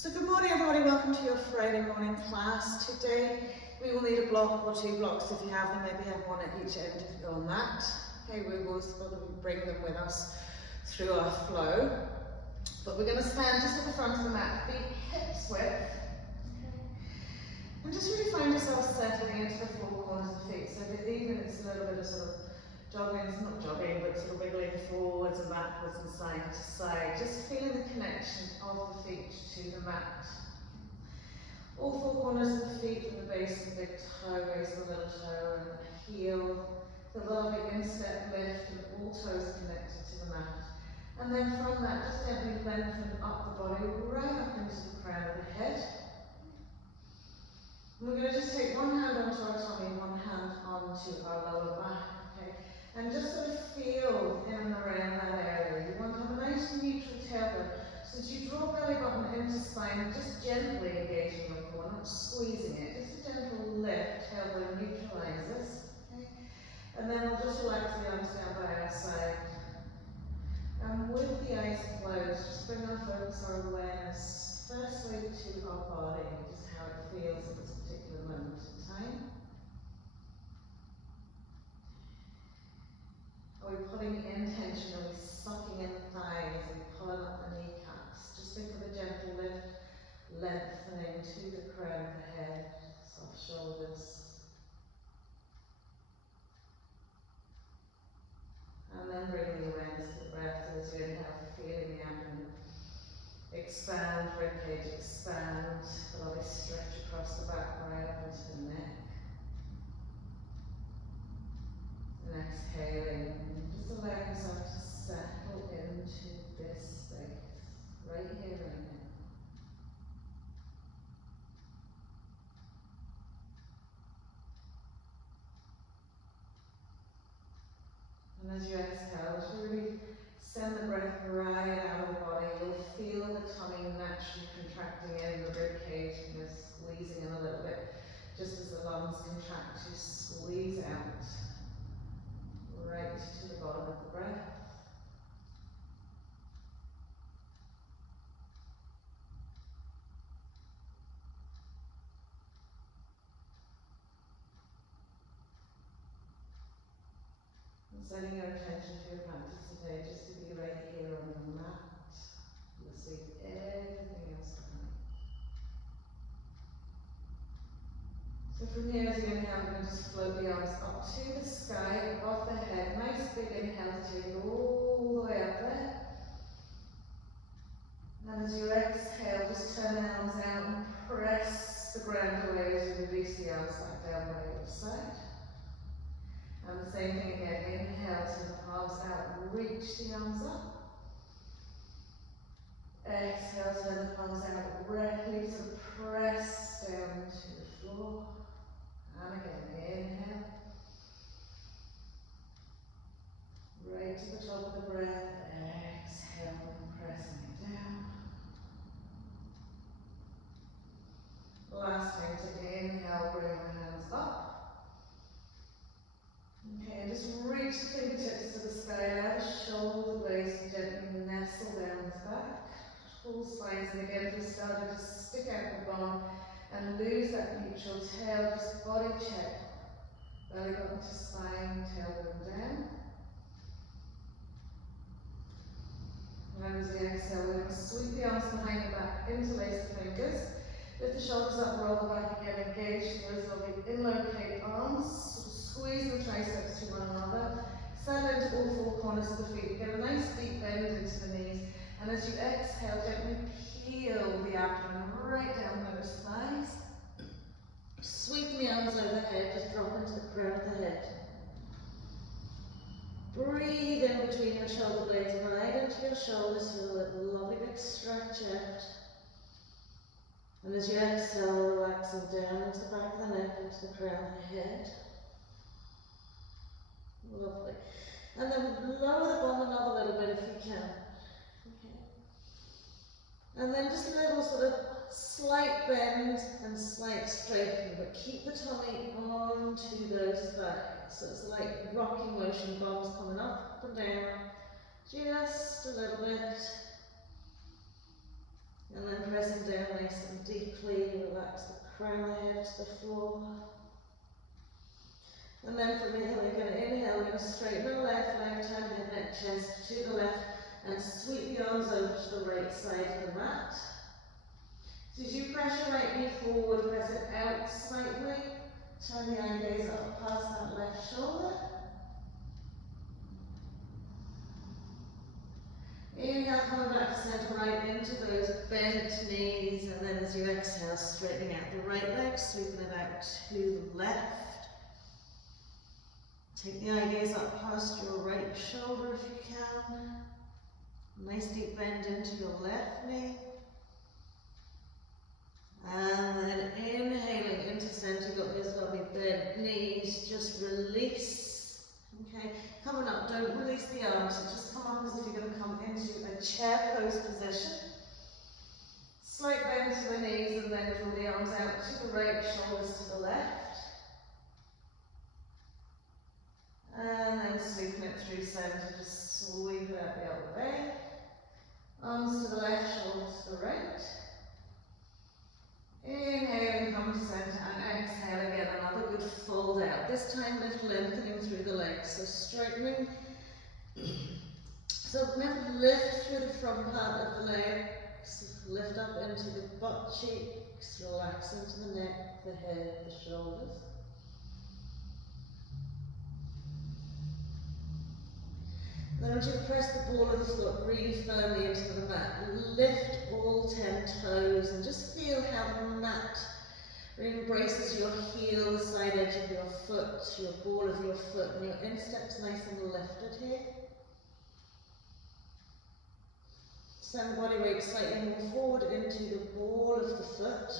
So good morning everybody, welcome to your Friday morning class. Today we will need a block or two blocks if you have them, maybe have one at each end of your mat. Okay, we will bring them with us through our flow. But we're going to stand just at the front of the mat, feet hips width. Okay. And just really find yourself settling into the four corners of the feet. So even if it's a little bit of sort of jogging, it's not jogging, but sort of wiggling forwards and backwards and side to side. Just feeling the connection of the feet to the mat. All four corners of the feet from the base of the big toe, raise the little toe and the heel. The lovely instep lift and all toes connected to the mat. And then from that, just gently lengthen up the body right up into the crown of the head. And we're going to just take one hand onto our tummy, one hand onto our lower back. Okay? And just sort of feel in and around that area. You want to have a nice neutral tailbone. So as you draw belly button into spine, just gently engaging your core, not squeezing it. Just a gentle lift, tailbone neutralizes. Okay? And then we'll just relax the arms down by our side. And with the eyes closed, just bring our focus, our awareness, firstly to our body, just how it feels at this particular moment in time. Are we putting in tension? Are we sucking in the thighs? Are we pulling up the kneecaps? Just think of a gentle lift, lengthening to the crown of the head, soft shoulders. And then bringing the awareness to the breath as you inhale, feeling the abdomen expand, ribcage expand, the body stretch across the back, right up into the neck. And exhaling, just allow yourself to settle into this state, right here, right now. And as you exhale, just really send the breath right out of the body. You'll feel the tummy naturally contracting in, the rib cage, squeezing in a little bit, just as the lungs contract to squeeze out, right to the bottom of the breath. And setting your attention to your practice today, just to be right here on the mat. You'll see everything else behind. So from here, as you inhale, we're going to just float the arms up to the sky, above the head. Nice big inhale to take it all the way up there. And as you exhale, just turn the arms out and press the ground away as you release the arms back down by your side. And the same thing again, inhale, turn the palms out, reach the arms up. Exhale, turn the palms out, release and press down to the floor. And again, inhale. Right to the top of the breath, exhale and pressing it down. Last time to inhale, bring the hands up. Okay, and just reach the fingertips to the sky now, shoulder blades gently nestle down the back. Full spines, and again, if you started to stick out the bum and lose that neutral tail, just body check. Belly button to spine, tailbone down. And as we exhale, we're going to sweep the arms behind the back, interlace the fingers. Lift the shoulders up, roll the back again, engage those lovely inlocate arms. Squeeze the triceps to one another. Stand into all four corners of the feet. Get a nice deep bend into the knees. And as you exhale, gently peel the abdomen right down those thighs. Sweep the arms overhead, just drop into the crown of the head. Breathe in between your shoulder blades, right into your shoulders, feel that lovely big stretch out. And as you exhale, relaxing down into the back of the neck, into the crown of the head. Lovely. And then lower the bum another little bit if you can. Okay. And then just a little sort of slight bend and slight straightening, but keep the tummy onto those thighs. So it's like rocking motion, bums coming up and down, just a little bit. And then pressing down nice and deeply, relax the crown of the head to the floor. And then from here we're going to inhale, we're going to straighten the left leg, turn the neck, chest to the left, and sweep the arms over to the right side of the mat. So as you press your right knee forward, press it out slightly, turn the eye gaze up past that left shoulder. Inhale, coming back to centre, right into those bent knees, and then as you exhale, straightening out the right leg, sweeping it out to the left. Take the eye gaze up past your right shoulder if you can. Nice deep bend into your left knee. And then inhaling into centre, you've got those lovely bent knees, just release. Okay, coming up, don't release the arms, so just come up as if you're going to come into a chair pose position. Slight bend to the knees and then draw the arms out to the right, shoulders to the left. And then sweeping it through centre, just sweep it out the other way. Arms to the left, shoulders to the right. Inhale and come to centre, and exhale again, another good fold out. This time lift, lengthening through the legs, so straightening. So lift through the front part of the legs, lift up into the butt cheeks, relax into the neck, the head, the shoulders. Then I want you to press the ball of the foot really firmly into the mat. Lift all 10 toes and just feel how the mat embraces your heel, the side edge of your foot, your ball of your foot, and your insteps nice and lifted here. Send the body weight slightly more forward into the ball of the foot.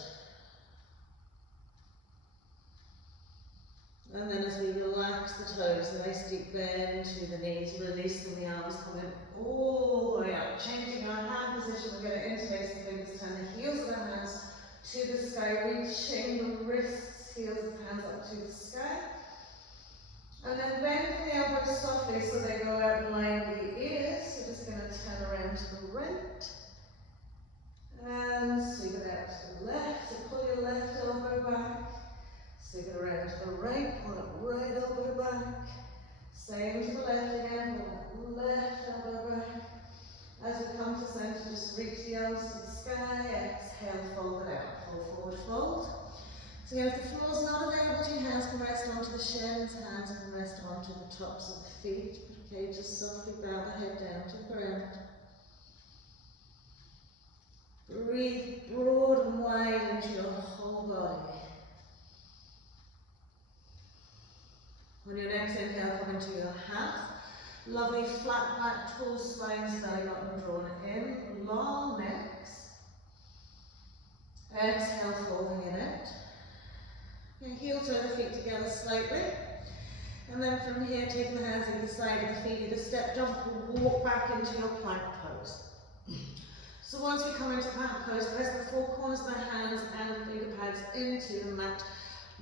And then as we relax the toes, a nice deep bend to the knees, releasing the arms, coming all the way up, changing our hand position. We're going to interlace the fingers, turn the heels of our hands to the sky, reaching the wrists, heels of the hands up to the sky. And then bending the elbows softly so they go out in line with the ears. So just going to turn around to the right. And sweep it out to the left. So pull your left elbow back. Sweep it around to the right, pull that right elbow back. Same to the left again, pull that left elbow back. As we come to centre, just reach the arms to the sky, exhale, fold it out, pull forward, fold. So again, if the floor's not available to your hands, can rest onto the shins, hands can rest onto the tops of the feet. Okay, just softly bow the head down to the ground. Breathe broad and wide into your whole body. On your next inhale, come into your half. Lovely flat back, tall spines, belly button drawn in, long necks. Exhale, folding it out. And heel toe the feet together slightly. And then from here, taking the hands either side of the feet, either step, jump, or walk back into your plank pose. So once we come into plank pose, press the four corners of the hands and finger pads into the mat.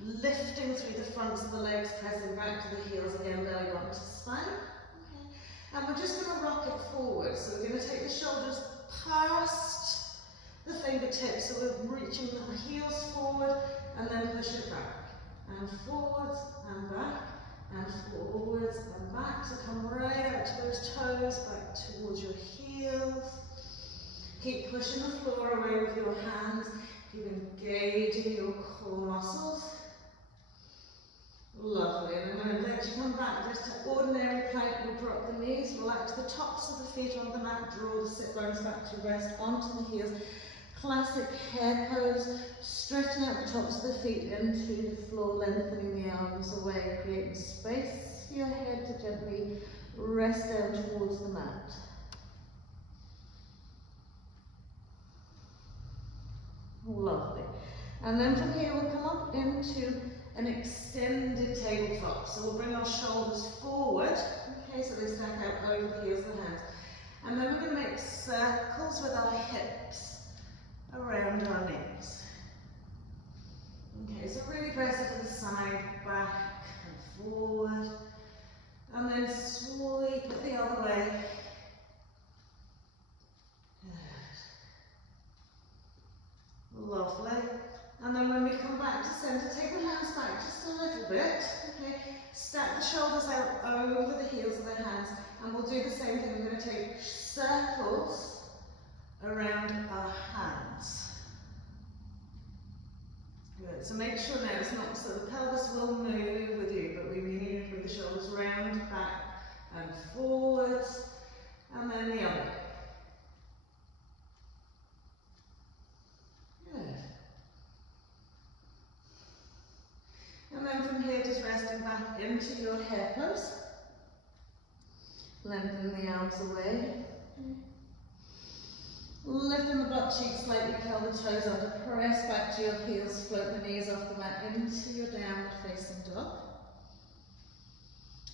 Lifting through the fronts of the legs, pressing back to the heels again, belly button to spine. Okay. And we're just going to rock it forward. So we're going to take the shoulders past the fingertips. So we're reaching the heels forward and then push it back. And forwards and back. And forwards and back. So come right out to those toes, back towards your heels. Keep pushing the floor away with your hands. Keep engaging your core muscles. Lovely, and then when you come back just to ordinary plank, we'll drop the knees, relax the tops of the feet on the mat, draw the sit bones back to rest onto the heels. Classic hair pose, stretching out the tops of the feet into the floor, lengthening the arms away, creating space for your head to gently rest down towards the mat. Lovely. And then from here we'll come up into an extended tabletop. So we'll bring our shoulders forward, okay, so they stack out over the heels of the hands. And then we're going to make circles with our hips around our knees. Okay, so really press it to the side, back and forward. And then sweep it the other way. Lovely. And then when we come back to centre, take the hands back just a little bit. Okay. Stack the shoulders out over the heels of the hands, and we'll do the same thing. We're going to take circles around our hands. Good. So make sure now it's not so the pelvis will move with you, but we really need to bring the shoulders round, back, and forwards, and then the other. Good. And then from here, just resting back into your hip pose. Lengthen the arms away. Lifting the butt cheeks slightly, curl the toes under, press back to your heels, float the knees off the mat into your downward facing dog.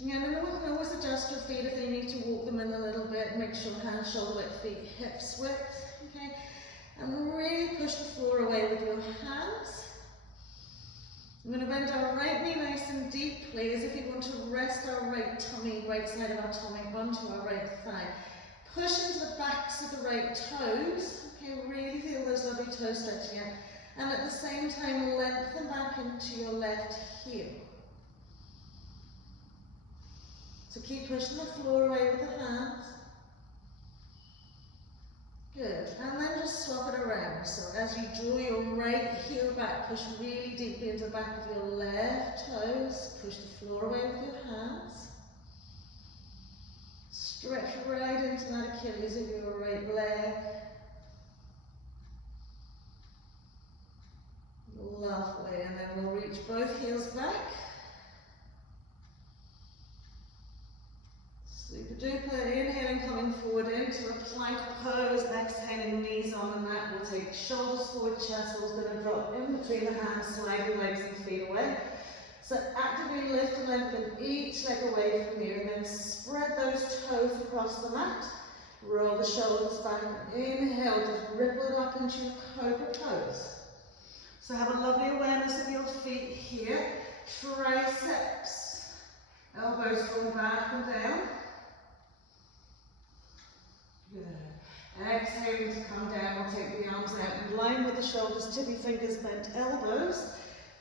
Again, and we can always adjust your feet if you need to walk them in a little bit. Make sure hands shoulder width, feet hips width. Okay, and really push the floor away with your hands. I'm going to bend our right knee nice and deeply as if you want to rest our right tummy, right side of our tummy onto our right thigh. Push into the backs of the right toes. Okay, really feel those lovely toes stretching out. And at the same time, lengthen back into your left heel. So keep pushing the floor away with the hands. Good. And then just swap it around. So as you draw your right heel back, push really deeply into the back of your left toes. Push the floor away with your hands. Stretch right into that Achilles of your right leg. Lovely. And then we'll reach both heels back. Super duper. Inhaling, coming forward into a plank pose. Exhaling, knees on the mat. We'll take shoulders forward, chest is going to drop in between the hands, sliding legs and feet away. So actively lift and lengthen each leg away from you, and then spread those toes across the mat. Roll the shoulders back. Inhale, just ripple it up into your cobra pose. So have a lovely awareness of your feet here. Triceps. Elbows drawn back and down. Good. Exhaling to come down. We'll take the arms out in line with the shoulders, tippy fingers, bent elbows.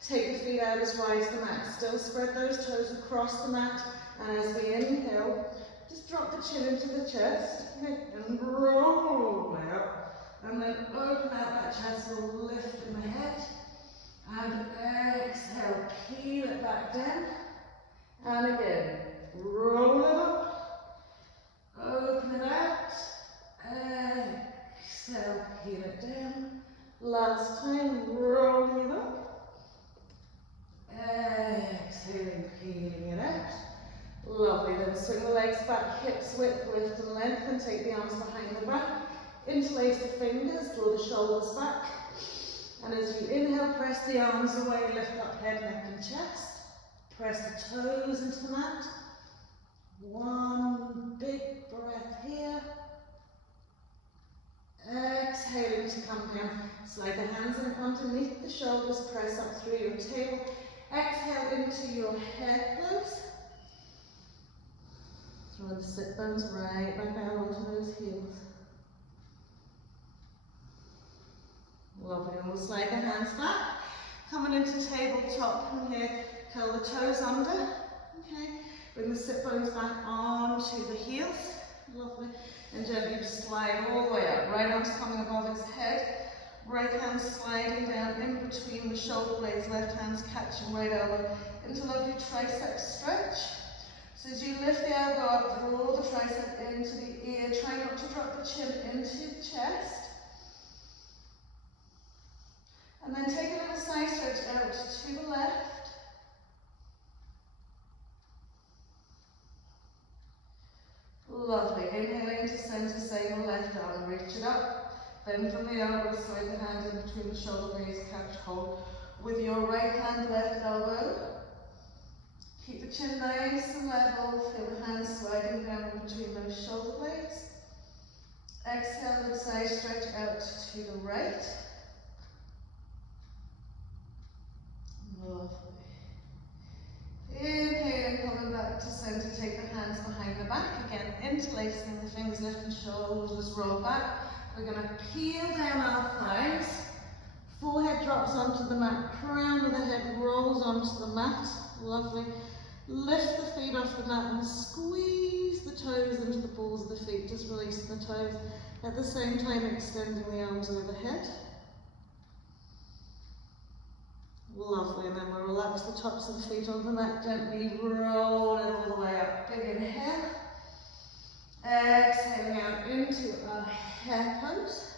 Take the feet out as wide as the mat. Still spread those toes across the mat. And as we inhale, just drop the chin into the chest. And roll out. And then open out that chest, we'll lift in the head. And exhale, peel it back down. And again, roll it up. Open it out. Exhale, peel it down. Last time, rolling it up. Exhaling, peeling it out. Lovely. Then swing the legs back, hips width, lift and lengthen. Take the arms behind the back. Interlace the fingers, draw the shoulders back. And as you inhale, press the arms away, lift up head, neck and chest. Press the toes into the mat. One big breath here. Exhaling to come down. Slide the hands in underneath the shoulders, press up through your tail. Exhale into your head pose. Throw the sit bones right back out onto those heels. Lovely. And we'll slide the hands back. Coming into tabletop from here. Curl the toes under. Okay. Bring the sit bones back onto the heels. Lovely. And gently just slide all the way up. Right arm's coming above his head. Right hand sliding down in between the shoulder blades, left hand's catching right elbow into lovely tricep stretch. So as you lift the elbow up, draw the tricep into the ear, try not to drop the chin into the chest. And then take a little side stretch out to the left. Lovely. Inhaling to center, same the left arm, reach it up. Bend from the elbow, slide the hand in between the shoulder blades, catch hold with your right hand, left elbow. Keep the chin nice and level, feel the hands sliding down in between those shoulder blades. Exhale, the side stretch out to the right. Lovely. Inhaling, coming back to center, take the hands behind the back. Again, interlacing the fingers, lifting shoulders, roll back. We're going to peel down our thighs, onto the mat. Lovely. Lift the feet off the mat and squeeze the toes into the balls of the feet, just releasing the toes. At the same time, extending the arms overhead. Lovely, and then we'll relax the tops of the feet on the mat, gently roll it all the way up. Big inhale. Exhaling out into our hare pose.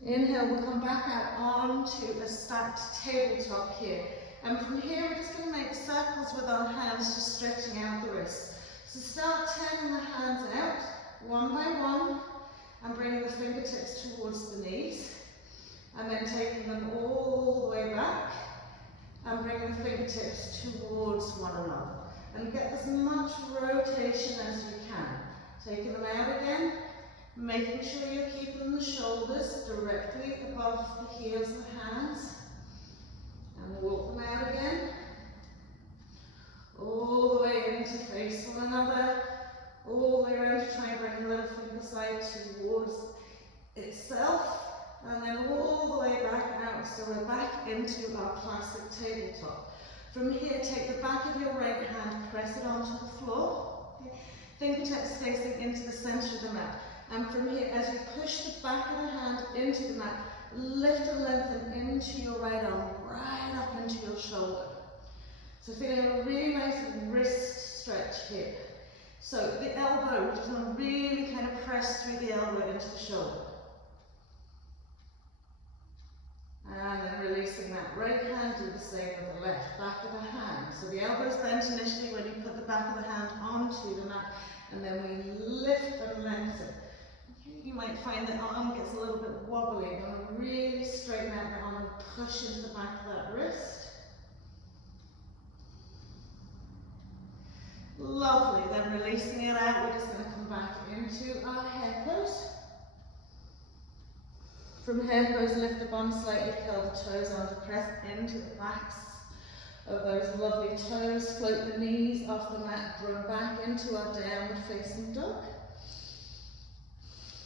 Inhale, we'll come back out onto a stacked tabletop here. And from here, we're just going to make circles with our hands, just stretching out the wrists. So start turning the hands out, one by one, and bringing the fingertips towards the knees. And then taking them all the way back, and bringing the fingertips towards one another. And get as much rotation as you can. Taking them out again, making sure you're keeping the shoulders directly above the heels of the hands. And walk them out again. All the way in to face one another. All the way around to try and bring the little finger side towards itself. And then all the way back out, so we're back into our classic tabletop. From here, take the back of your right hand, press it onto the floor. Okay. Fingertips facing into the center of the mat. And from here, as you push the back of the hand into the mat, lift and lengthen into your right arm, right up into your shoulder. So feeling a really nice wrist stretch here. So the elbow, we're just going to really kind of press through the elbow into the shoulder. And then releasing that right hand, do the same with the left, back of the hand. So the elbow is bent initially when you put the back of the hand onto the mat, and then we lift and lengthen. You might find that arm gets a little bit wobbly. You're going to really straighten out the arm and push into the back of that wrist. Lovely. Then releasing it out, we're just going to come back into our hare pose. From hare pose, lift the bum slightly, curl the toes under, press into the backs of those lovely toes. Float the knees off the mat, grow back into our downward facing dog.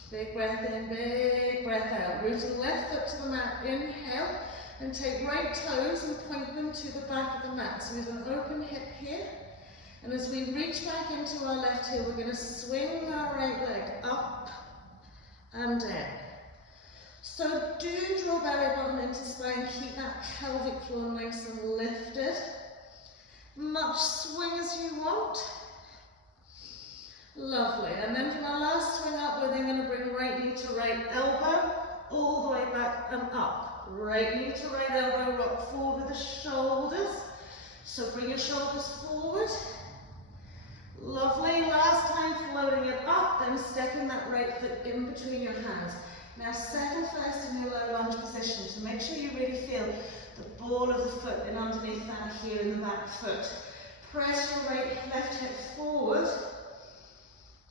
Big breath in, big breath out. Rooting left foot to the mat, inhale, and take right toes and point them to the back of the mat. So we have an open hip here. And as we reach back into our left heel, we're going to swing our right leg up and down. So do draw belly button into spine, keep that pelvic floor nice and lifted. Much swing as you want. Lovely. And then from our last swing up, we're then going to bring right knee to right elbow, all the way back and up. Right knee to right elbow, rock forward with the shoulders. So bring your shoulders forward. Lovely. Last time, floating it up, then stepping that right foot in between your hands. Now settle first in your low lunge position, so make sure you really feel the ball of the foot in underneath that here in the back foot. Press your left hip forward.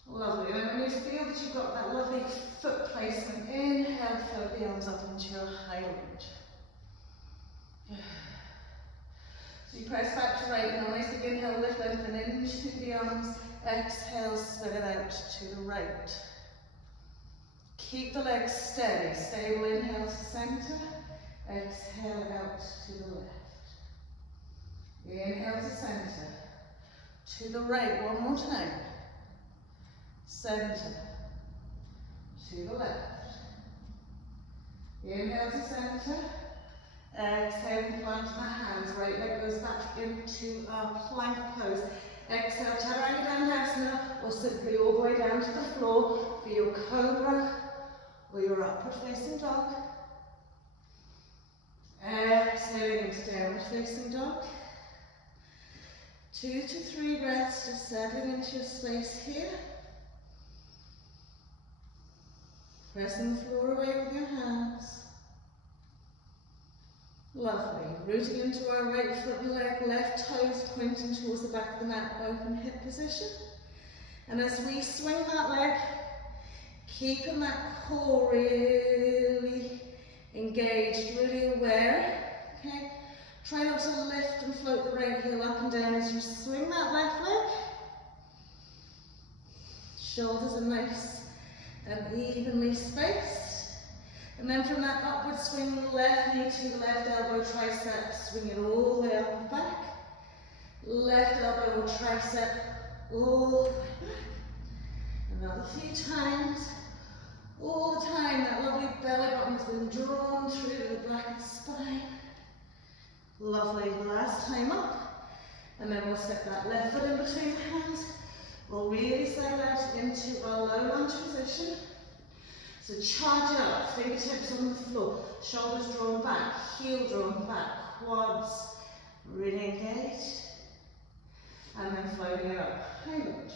Lovely. And when you feel that you've got that lovely foot placement, inhale, float the arms up into your high lunge. So you press back to right, now nice big inhale, lift, lengthen into the arms. Exhale, split it out to the right. Keep the legs steady. Stable inhale to center. Exhale out to the left. Inhale to center. To the right, one more time. Center. To the left. Inhale to center. Exhale, plant the hands. Right leg goes back into our plank pose. Exhale, Chaturanga Dandasana, or simply all the way down to the floor for your cobra or your upward facing dog. Exhaling into downward facing dog. 2 to 3 breaths, just settling into your space here. Pressing the floor away with your hands. Lovely. Rooting into our right foot and leg, left toes pointing towards the back of the mat, open hip position. And as we swing that leg, keeping that core really engaged, really aware. Okay? Try not to lift and float the right heel up and down as you swing that left leg. Shoulders are nice and evenly spaced. And then from that upward swing, left knee to left elbow, tricep, swing it all the way up and back. Left elbow or tricep, all the way back. Another few times. All the time, that lovely belly button's been drawn through to the back of the spine. Lovely, last time up. And then we'll step that left foot in between the hands. We'll really settle out into our low lunge position. So charge up, fingertips on the floor, shoulders drawn back, heel drawn back, quads really engaged. And then floating it up, high lunge.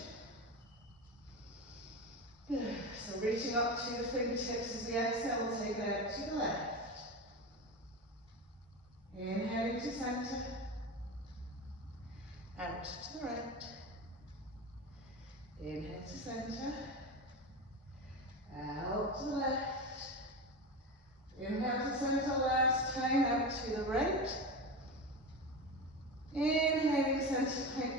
Good. So reaching up to the fingertips as we exhale, we'll take that up to the left. Inhaling to center. Out to the right. Inhale to center. Out to the left. Inhale to center last time, out to the right. Inhaling center point.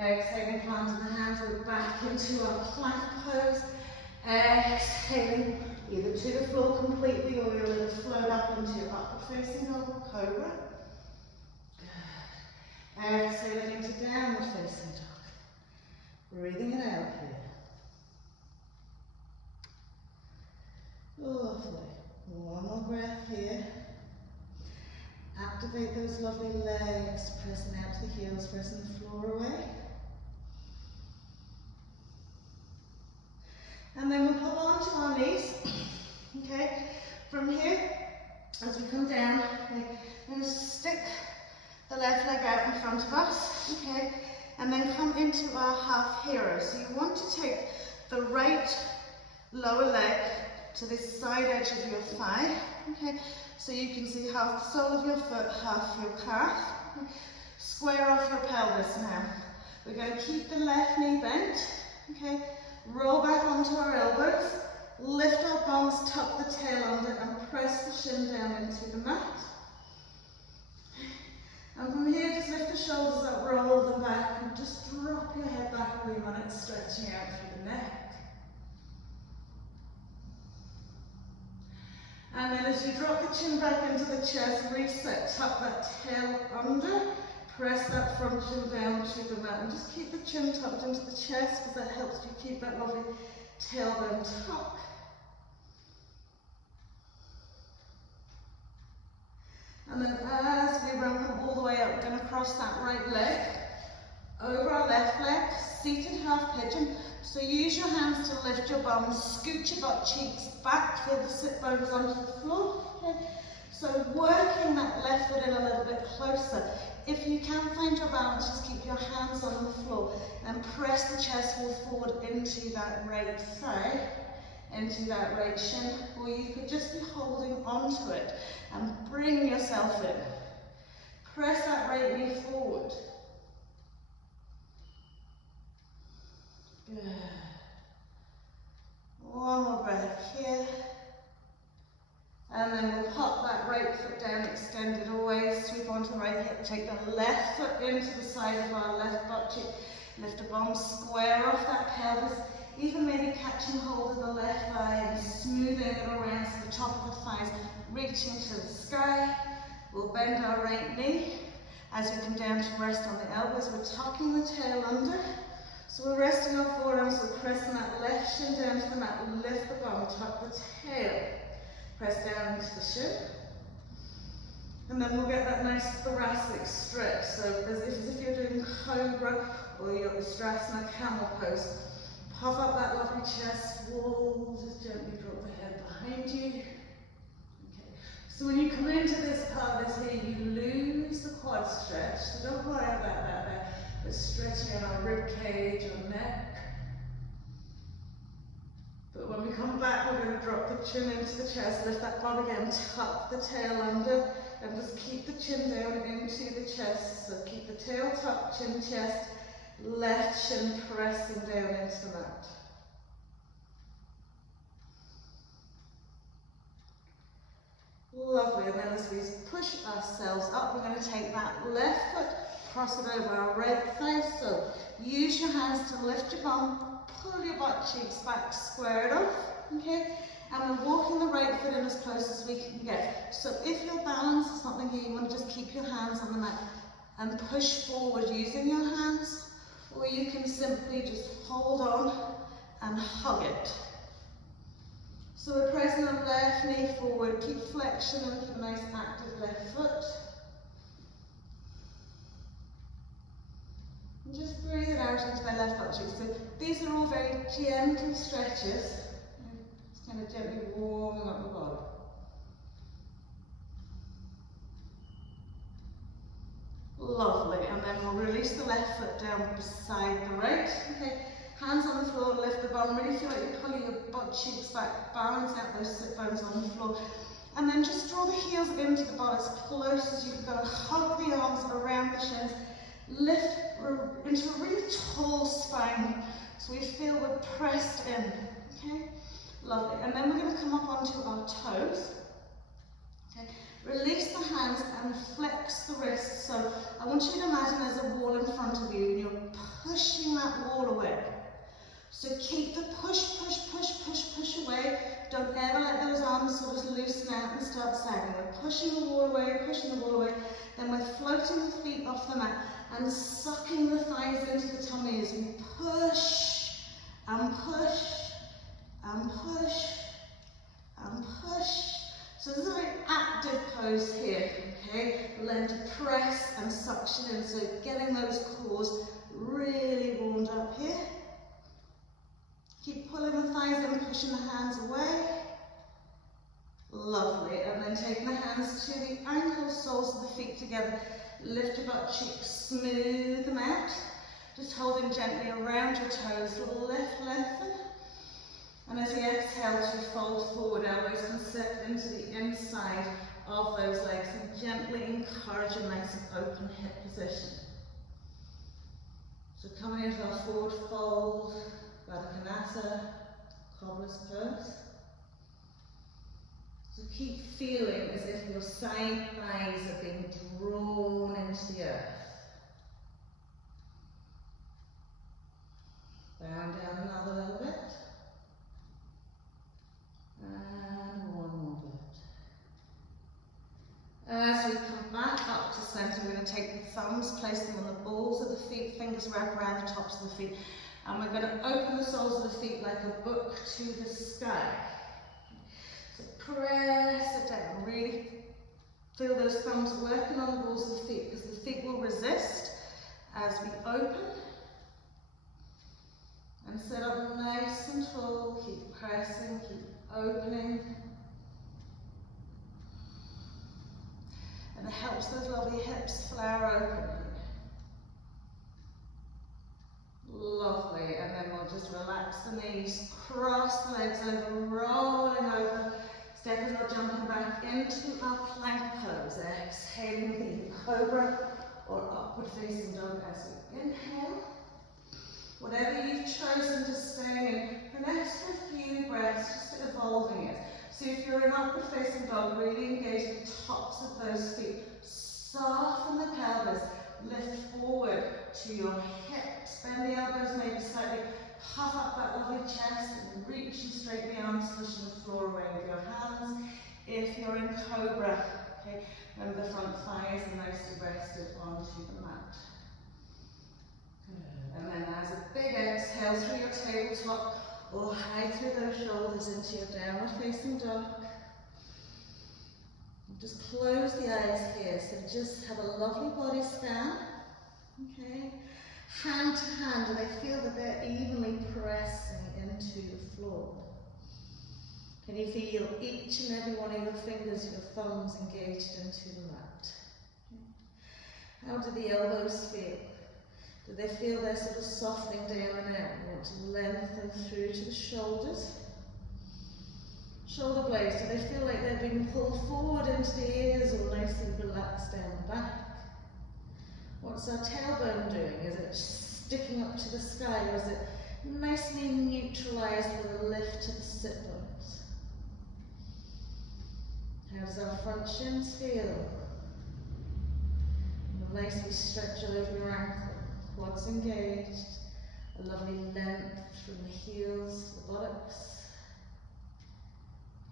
Exhaling, planting the hands, we're back into our plank pose. Exhaling either to the floor completely or you'll let it float up into your upward facing dog or cobra. Good. Exhaling into downward facing dog. Breathing it out here. Lovely. One more breath here. Activate those lovely legs, pressing out to the heels, pressing the floor away. And then we'll pop onto our knees, okay? From here, as we come down, we're going to stick the left leg out in front of us, okay? And then come into our half hero. So you want to take the right lower leg to this side edge of your thigh, okay? So you can see half the sole of your foot, half your calf. Square off your pelvis now. We're going to keep the left knee bent, okay? Roll back onto our elbows, lift our palms, tuck the tail under and press the shin down into the mat. And from here, just lift the shoulders up, roll them back and just drop your head back a wee minute, stretching out through the neck. And then as you drop the chin back into the chest, reset, tuck that tail under. Press that front chin down to the mat and just keep the chin tucked into the chest because that helps you keep that lovely tailbone tuck. And then as we run all the way up, we're going to cross that right leg over our left leg, seated half pigeon. So use your hands to lift your bums, scoot your butt cheeks back, feel the sit bones onto the floor. Okay? So working that left foot in a little bit closer. If you can find your balance, just keep your hands on the floor and press the chest wall forward into that right thigh, into that right shin, or you could just be holding onto it and bring yourself in. Press that right knee forward. Good. One more breath here. And then we'll pop that right foot down, extend it away, sweep onto the right hip, take the left foot into the side of our left butt cheek, lift the bum, square off that pelvis, even maybe catching hold of the left thigh and smoothing it around to the top of the thighs, reaching to the sky. We'll bend our right knee. As we come down to rest on the elbows, we're tucking the tail under. So we're resting our forearms, we're pressing that left shin down to the mat, lift the bum, tuck the tail. Press down into the shin. And then we'll get that nice thoracic stretch. So as if you're doing cobra or your Ustrasana camel pose. Puff up that lovely chest wall, just gently drop the head behind you. Okay. So when you come into this pelvis here, you lose the quad stretch. So don't worry about that there. But stretching in our rib cage, our neck. But when we come back, we're going to drop the chin into the chest, lift that bum again, tuck the tail under, and just keep the chin down into the chest. So keep the tail tucked, chin, chest, left shin pressing down into the mat. Lovely, and then as we push ourselves up, we're going to take that left foot, cross it over our right thigh. So use your hands to lift your bum, pull your butt cheeks back, square it off, okay? And we're walking the right foot in as close as So if your balance is something here, you want to just keep your hands on the mat and push forward using your hands, or you can simply just hold on and hug it. So we're pressing our left knee forward, keep flexion and keep a nice active left foot. And just breathe it out into my left butt cheek. So these are all very gentle stretches. Just kind of gently warming up the body. Lovely, and then we'll release the left foot down beside the right. Okay, hands on the floor, lift the bum, really feel like you're pulling your butt cheeks back, balance out those sit bones on the floor. And then just draw the heels into the body as close as you can go. Hug the arms around the shins. Lift into a really tall spine, so we feel we're pressed in. Okay, lovely. And then we're going to come up onto our toes. Okay, release the hands and flex the wrists. So I want you to imagine there's a wall in front of you, and you're pushing that wall away. So keep the push, push, push, push, push away. Don't ever let those arms sort of loosen out and start sagging. We're pushing the wall away, pushing the wall away. Then we're floating the feet off the mat and sucking the thighs into the tummy as we push and push and push and push. So this is a very active pose here, okay? We're learning to press and suction in, so getting those cores really warmed up here. Keep pulling the thighs in, pushing the hands away. Lovely, and then taking the hands to the ankles, soles of the feet together. Lift your butt cheeks, smooth them out. Just holding gently around your toes, lift, lengthen. And as we exhale to fold forward, elbows can sit into the inside of those legs and gently encourage a nice and open hip position. So coming into our forward fold, Baddha Konasana, cobbler's pose. So keep feeling as if your side thighs are being drawn into the earth. Down, down another little bit. And one more bit. As we come back up to center, we're going to take the thumbs, place them on the balls of the feet, fingers wrap around the tops of the feet. And we're going to open the soles of the feet like a book to the sky. So press it down, really feel those thumbs working on the balls of the feet, because the feet will resist as we open. And sit up nice and tall, keep pressing, keep opening. And it helps those lovely hips flower open. Lovely, and then we'll just relax the knees, cross the legs over, rolling over, stepping or jumping back into our plank pose. Exhaling the cobra or upward facing dog as we inhale. Whatever you've chosen to stay in for an extra few breaths, just evolving it. So if you're in upward facing dog, really engage the tops of those feet. Soften the pelvis, lift forward to your hips, bend the elbows maybe slightly, puff up that lovely chest and reach and straighten the arms, pushing the floor away with your hands. If you're in cobra, okay, remember the front thighs are nicely rested onto the mat. Good. And then as a big exhale through your tabletop or high through those shoulders into your downward facing dog. Just close the eyes here, so just have a lovely body scan. Okay, hand to hand, and I feel that they're evenly pressing into the floor. Can you feel each and every one of your fingers, your thumbs engaged into the mat? Okay. How do the elbows feel? Do they feel they're sort of softening down and out? You want to lengthen through to the shoulders. Shoulder blades, do they feel like they're being pulled forward into the ears or nicely relaxed down the back? What's our tailbone doing? Is it sticking up to the sky, or is it nicely neutralized with a lift to the sit bones? How does our front shins feel? You'll nicely stretch over your ankle, quads engaged, a lovely length from the heels to the buttocks.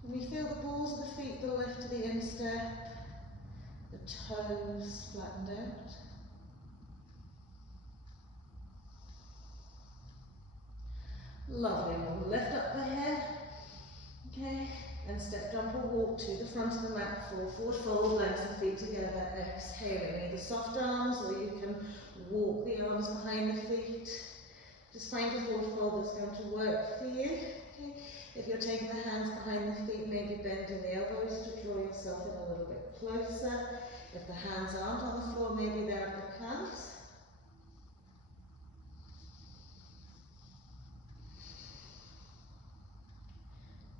And we feel the balls of the feet that lift to the instep toes flattened out. Lovely, we'll lift up the head, okay, and step, jump or walk to the front of the mat, forward fold, legs and feet together, exhaling, either soft arms or you can walk the arms behind the feet. Just find a forward fold that's going to work for you, okay. If you're taking the hands behind the feet, maybe bending the elbows to draw yourself in a little bit closer. If the hands aren't on the floor, maybe they're at the calves.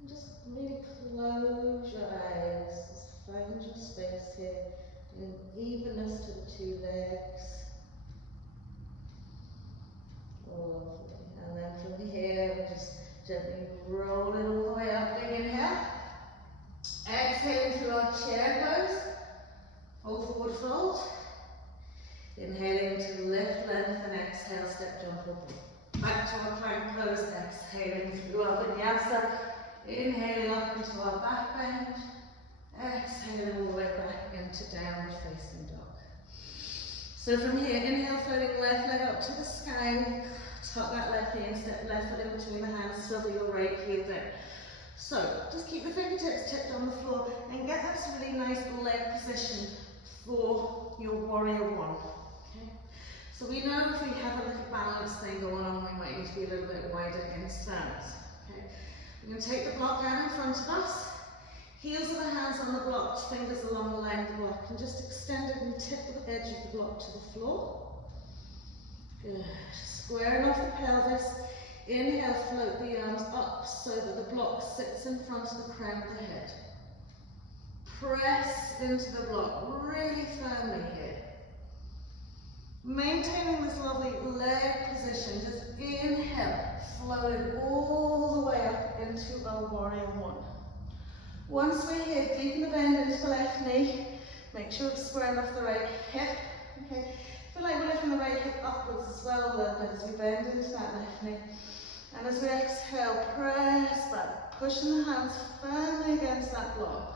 Just really close your eyes, just find your space here, and evenness to the two legs. Lovely. And then from here, just gently roll it all the way up. Big inhale. Exhaling through our chair pose. Full forward fold. Inhaling to lift, lengthen, exhale, step, jump up. Back to our plank pose. Exhaling through our vinyasa. Inhaling up into our back bend, exhaling all the way back into downward facing dog. So from here, inhale, floating left leg up to the sky, tuck that left knee and step left foot in between the hands, swivel your right heel down. So just keep the fingertips tipped on the floor and get this really nice leg position for your warrior one. Okay? So we know if we have a little balance thing going on, we might need to be a little bit wider in stance. Okay? We're going to take the block down in front of us, heels of the hands on the block, fingers along the line of the block, and just extend it and tip the edge of the block to the floor. Good. Squaring off the pelvis. Inhale, float the arms up so that the block sits in front of the crown of the head. Press into the block really firmly here. Maintaining this lovely leg position, just inhale, floating all the way up into our warrior one. Once we're here, deepen the bend into the left knee. Make sure it's squaring off the right hip. Okay. Feel like we're lifting the right hip upwards as well a little bit as we bend into that left knee. And as we exhale, press back, pushing the hands firmly against that block.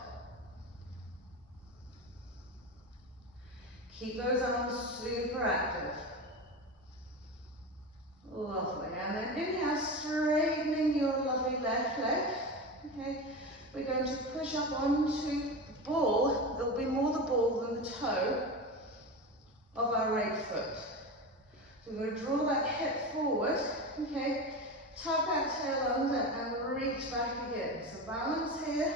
Keep those arms super active. Lovely. And then inhale, straightening your lovely left leg. Okay. We're going to push up onto the ball. It'll be more the ball than the toe of our right foot. So we're going to draw that hip forward. Okay. Tuck that tail under and reach back again. So balance here.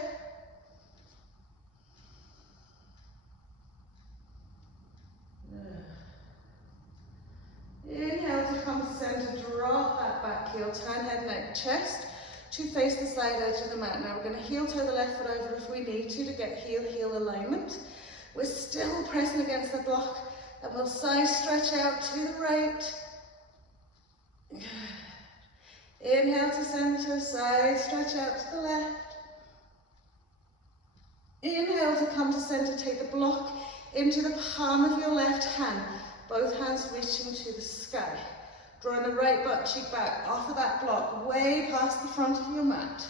Inhale to come to center, drop that back heel, turn head, neck, chest to face the side edge of the mat. Now we're going to heel toe the left foot over if we need to get heel alignment. We're still pressing against the block and we'll side stretch out to the right. Inhale to center, side stretch out to the left. Inhale to come to center, take the block into the palm of your left hand. Both hands reaching to the sky. Drawing the right butt cheek back off of that block, way past the front of your mat.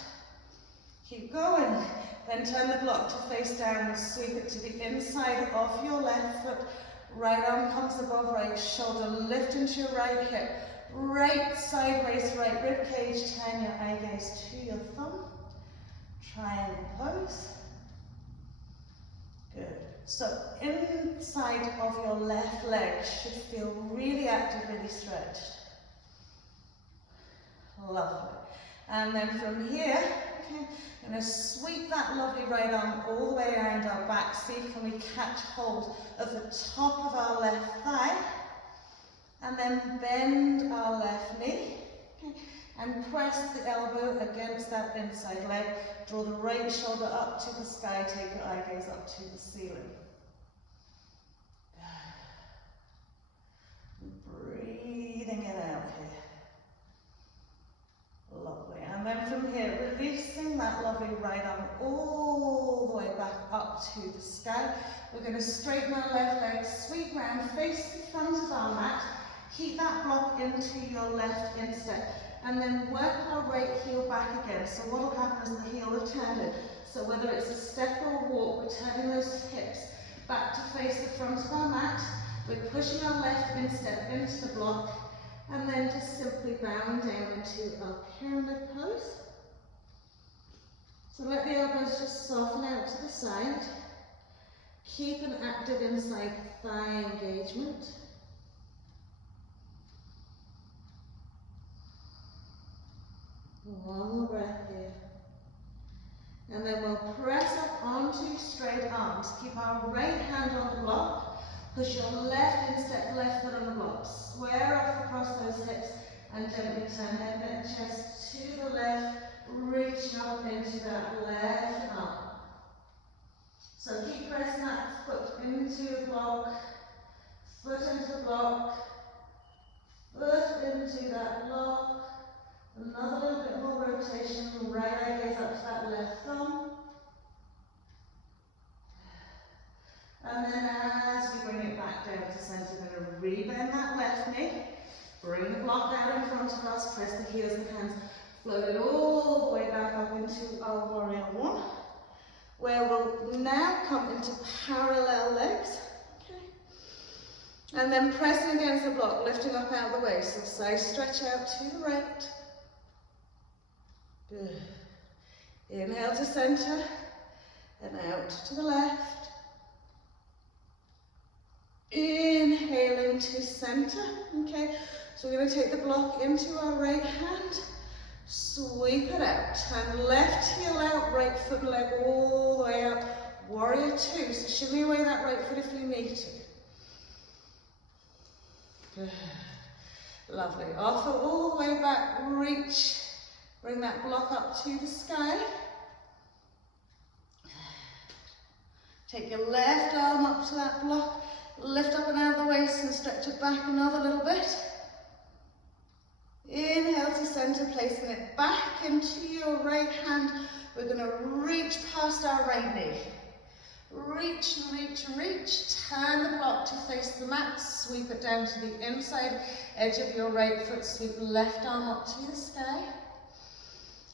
Keep going. Then turn the block to face down, sweep it to the inside of your left foot. Right arm comes above right shoulder, lift into your right hip. Right sideways, right rib cage, turn your eye gaze to your thumb. Triangle pose. Good. So inside of your left leg should feel really active, really stretched. Lovely. And then from here, okay, I'm going to sweep that lovely right arm all the way around our back. See, can we catch hold of the top of our left thigh? And then bend our left knee. Okay, and press the elbow against that inside leg. Draw the right shoulder up to the sky. Take your eye gaze up to the ceiling. Breathing it out here. Lovely. And then from here, releasing that lovely right arm all the way back up to the sky. We're going to straighten our left leg, sweep round, face the front of our mat. Keep that block into your left instep. And then work our right heel back again. So what will happen is the heel will turn it. So whether it's a step or a walk, we're turning those hips back to face the front of our mat. We're pushing our left instep into the block, and then just simply bowing down into our pyramid pose. So let the elbows just soften out to the side. Keep an active inside thigh engagement. One more breath here. And then we'll press up onto straight arms. Keep our right hand on the block. Push your left instep, left foot on the block. Square off across those hips and gently turn head, neck, chest to the left. Reach up into that left arm. So keep pressing that foot into the block, foot into the block, foot into that block. Another little bit more rotation, right eye gaze up to that left thumb. And then as we bring it back down to center, we're going to rebend that left knee. Bring the block out in front of us, press the heels and hands, float it all the way back up into our warrior one, where we'll now come into parallel legs. Okay. And then pressing against the block, lifting up out of the way. So side stretch out to the right. Good. Inhale to center and out to the left. Inhaling to center. Okay, so we're going to take the block into our right hand, sweep it out, and left heel out, right foot and leg all the way out. Warrior two. So shimmy away that right foot if you need to. Good. Lovely. Offer all the way back, reach. Bring that block up to the sky. Take your left arm up to that block. Lift up and out of the waist and stretch it back another little bit. Inhale to center, placing it back into your right hand. We're going to reach past our right knee. Reach, reach, reach. Turn the block to face the mat. Sweep it down to the inside edge of your right foot. Sweep the left arm up to the sky.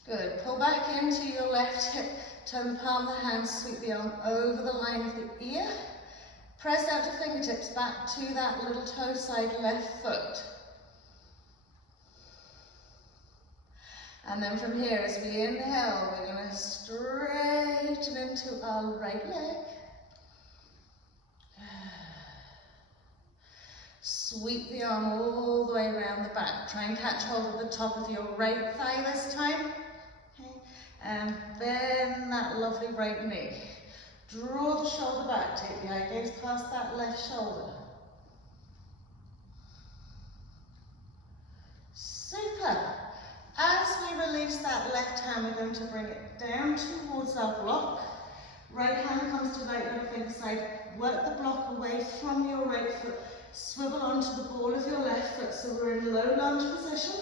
Good. Pull back into your left hip. Turn the palm of the hand. Sweep the arm over the line of the ear. Press out to fingertips back to that little toe side left foot. And then from here, as we inhale, we're going to straighten into our right leg. Sweep the arm all the way around the back. Try and catch hold of the top of your right thigh this time. Okay. And bend that lovely right knee. Draw the shoulder back. Take the eye gaze past that left shoulder. Super. As we release that left hand, we're going to bring it down towards our block. Right hand comes to right little finger side. Work the block away from your right foot. Swivel onto the ball of your left foot, so we're in low lunge position.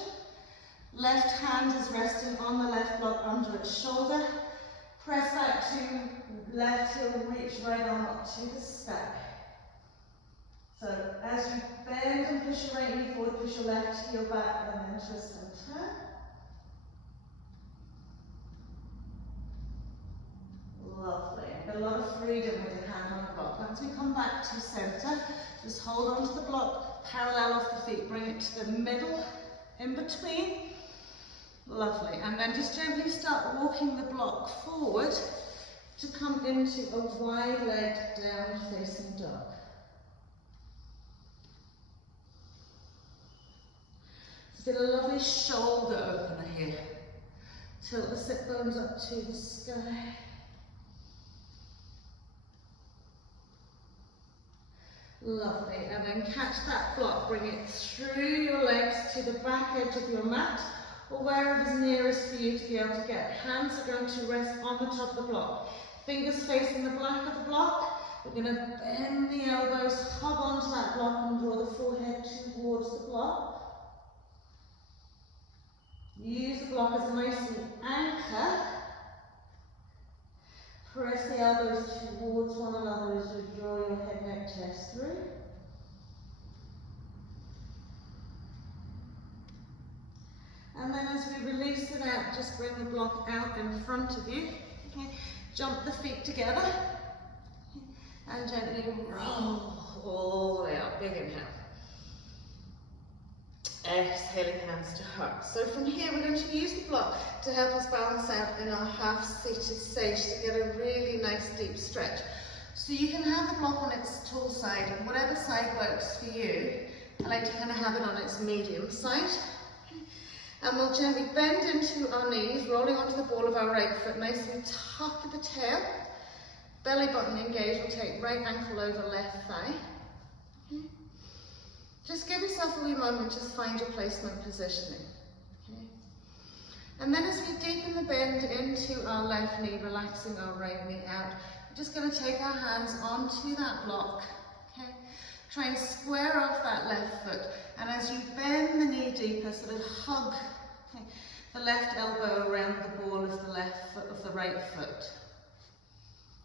Left hand is resting on the left block under its shoulder. Press back to left heel, reach right arm up to the sky. So as you bend and push your right knee forward, push your left heel back and then twist and turn. Lovely. A lot of freedom with your hand on the block. Once we come back to center, just hold on to the block, parallel off the feet, bring it to the middle, in between. Lovely. And then just gently start walking the block forward to come into a wide leg down facing dog. So get a lovely shoulder opener here. Tilt the sit bones up to the sky. Lovely, and then catch that block, bring it through your legs to the back edge of your mat, or wherever's nearest for you to be able to get. Hands are going to rest on the top of the block. Fingers facing the back of the block. We're going to bend the elbows, hug onto that block and draw the forehead towards the block. Use the block as a nice anchor. Press the elbows towards one another as you draw your head, neck, chest through. And then as we release it out, just bring the block out in front of you. Okay. Jump the feet together. And gently roll all the way up, big inhale. Exhaling, hands to heart. So from here we're going to use the block to help us balance out in our half-seated stage to get a really nice deep stretch. So you can have the block on its tall side, and whatever side works for you. I like to kind of have it on its medium side. And we'll gently bend into our knees, rolling onto the ball of our right foot, nicely tuck at the tail. Belly button engaged, we'll take right ankle over left thigh. Okay. Just give yourself a wee moment, just find your placement positioning. Okay. And then as we deepen the bend into our left knee, relaxing our right knee out, we're just going to take our hands onto that block. Okay. Try and square off that left foot. And as you bend the knee deeper, sort of hug the left elbow around the ball of the left foot, of the right foot.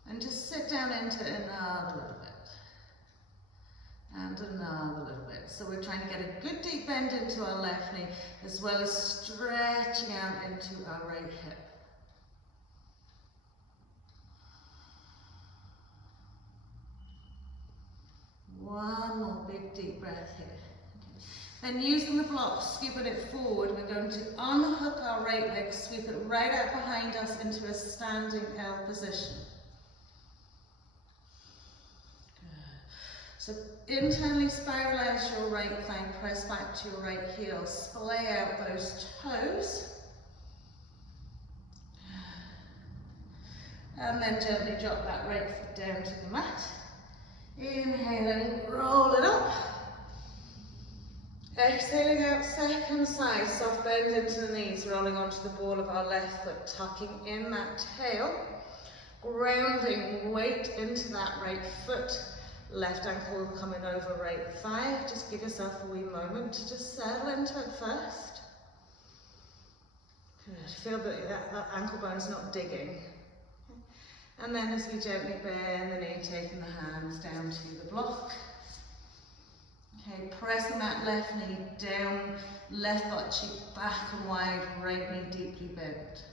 And just sit down into another little bit. And another little bit. So we're trying to get a good deep bend into our left knee, as well as stretching out into our right hip. One more big deep breath here. Then using the block, scooping it forward, we're going to unhook our right leg, sweep it right out behind us into a standing L position. So internally spiralize your right thigh, press back to your right heel, splay out those toes. And then gently drop that right foot down to the mat. Inhaling, roll it up. Exhaling out second side, soft bend into the knees, rolling onto the ball of our left foot, tucking in that tail, grounding weight into that right foot. Left ankle coming over right thigh. Just give yourself a wee moment to just settle into it first. Good. Feel that that ankle bone's not digging. And then as we gently bend the knee, taking the hands down to the block. Okay, pressing that left knee down, left butt cheek back and wide, right knee deeply bent.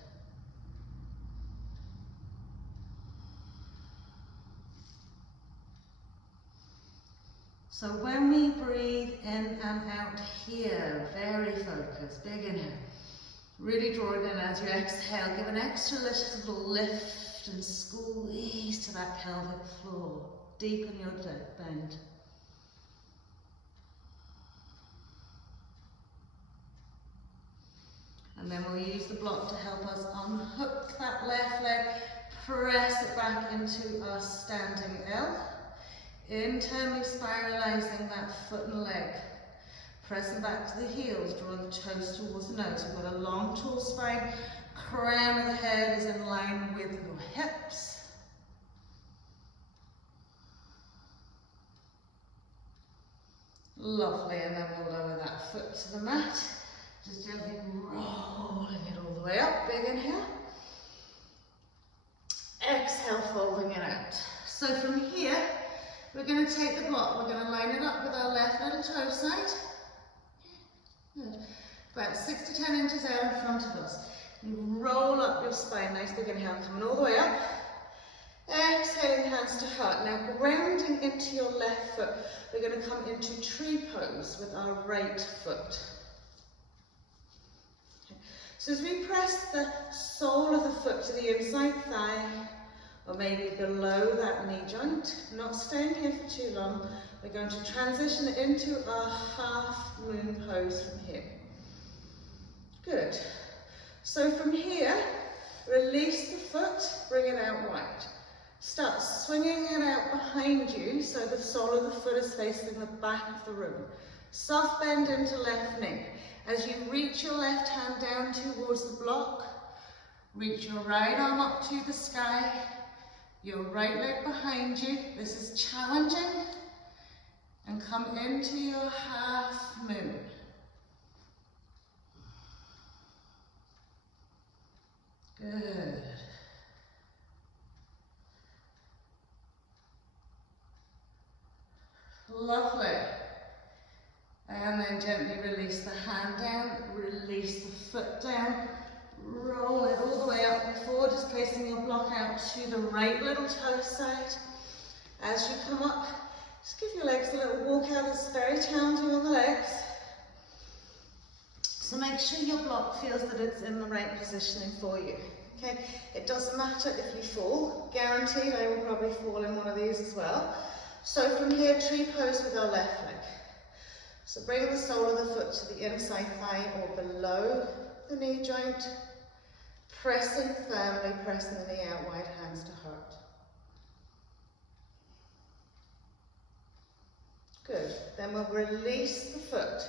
So when we breathe in and out here, very focused, big inhale. Really draw it in as you exhale. Give an extra little lift and squeeze to that pelvic floor. Deepen your bend. And then we'll use the block to help us unhook that left leg, press it back into our standing L. Internally spiralizing that foot and leg. Pressing back to the heels, drawing the toes towards the nose. We've got a long, tall spine. Crown of the head is in line with your hips. Lovely, and then we'll lower that foot to the mat. Just gently rolling it all the way up. Big inhale. Exhale, folding it out. So from here, we're going to take the block. We're going to line it up with our left little toe side. Good. About 6 to 10 inches out in front of us. You roll up your spine. Nice big inhale, coming all the way up. Exhaling, hands to heart. Now grounding into your left foot. We're going to come into tree pose with our right foot. So as we press the sole of the foot to the inside thigh, or maybe below that knee joint, not staying here for too long, we're going to transition into our half moon pose from here. Good. So from here, release the foot, bring it out wide. Start swinging it out behind you so the sole of the foot is facing the back of the room. Soft bend into left knee. As you reach your left hand down towards the block, reach your right arm up to the sky, your right leg behind you. This is challenging. And come into your half moon. Good. Lovely. And then gently release the hand down, release the foot down, roll it all the way up and forward, just placing your block out to the right little toe side. As you come up, just give your legs a little walk out. It's very challenging on the legs. So make sure your block feels that it's in the right positioning for you. Okay, it doesn't matter if you fall. Guaranteed I will probably fall in one of these as well. So from here, tree pose with our left leg. So bring the sole of the foot to the inside thigh or below the knee joint. Pressing firmly, pressing the knee out wide, hands to heart. Good. Then we'll release the foot.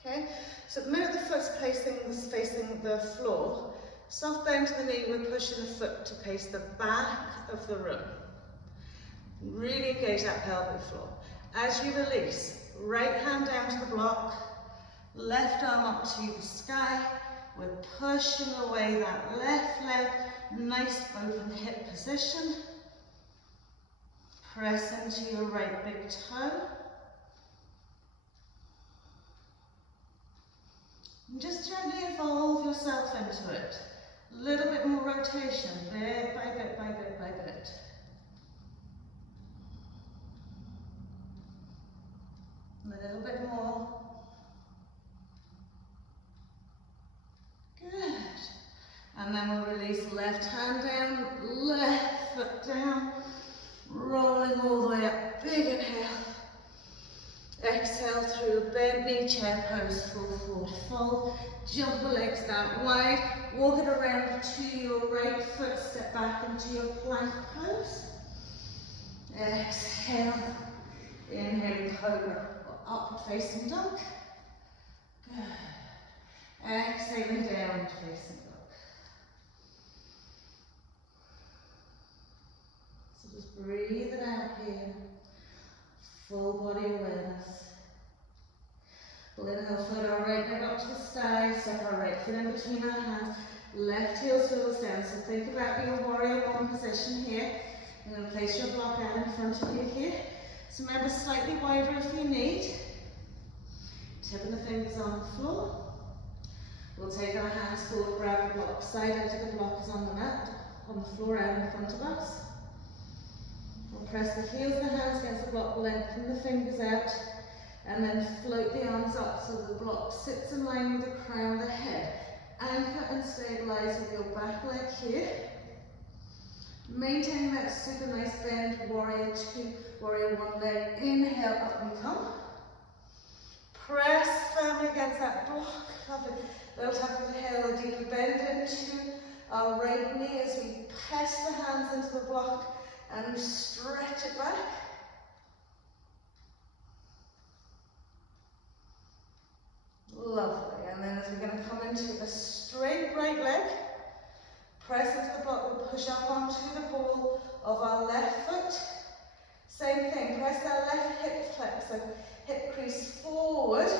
Okay. So the minute the foot's facing the floor, soft bend to the knee, we're pushing the foot to face the back of the room. Really engage that pelvic floor. As you release, right hand down to the block, left arm up to the sky. We're pushing away that left leg, nice open hip position. Press into your right big toe. And just gently involve yourself into it. A little bit more rotation, bit by bit by bit by bit. A little bit more. Good. And then we'll release left hand down, left foot down, rolling all the way up. Big inhale. Exhale through a bent knee, chair pose, full forward fold. Jump the legs out wide. Walk it around to your right foot. Step back into your plank pose. Exhale. Inhale, cobra. Up facing dog. Good. Exhaling down, facing dog. So just breathe it out here. Full body awareness. We'll inhale, foot our right leg up to the sky, step our right foot in between our hands, left heel swivels down. So think about your warrior one position here. You're going to place your block out in front of you here. So remember, slightly wider if you need. Tipping the fingers on the floor. We'll take our hands forward, grab the block. Side edge of the block is on the mat, on the floor out in front of us. We'll press the heels of the hands against the block, lengthen the fingers out, and then float the arms up so the block sits in line with the crown of the head. Anchor and stabilize with your back leg here. Maintain that super nice bend, warrior two, warrior one leg. Inhale, up we come. Press firmly against that block. Lovely. Build up with the heel, a deeper bend into our right knee as we press the hands into the block and stretch it back. Lovely. And then as we're going to come into a straight right leg, press into the block, we'll push up onto the ball of our left foot. Same thing, press that left hip flexor, hip crease forward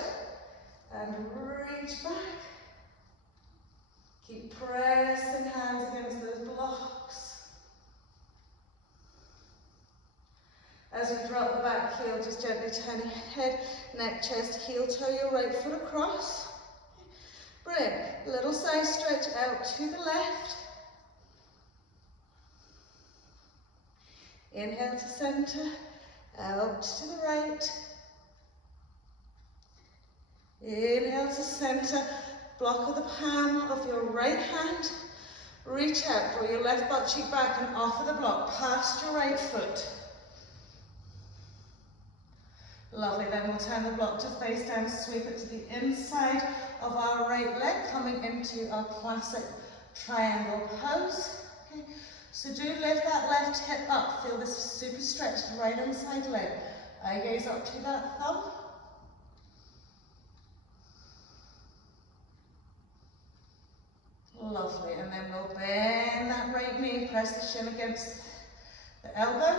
and reach back. Keep pressing hands against those blocks. As we drop the back heel, just gently turn your head, neck, chest, heel, toe your right foot across. Bring a little side stretch out to the left. Inhale to center, out to the right. Inhale to center, block of the palm of your right hand. Reach out, draw your left butt cheek back and offer the block past your right foot. Lovely, then we'll turn the block to face down, sweep it to the inside of our right leg, coming into our classic triangle pose. Okay. So do lift that left hip up, feel this super stretched right inside leg. Eye gaze up to that thumb. Lovely, and then we'll bend that right knee, press the shin against the elbow.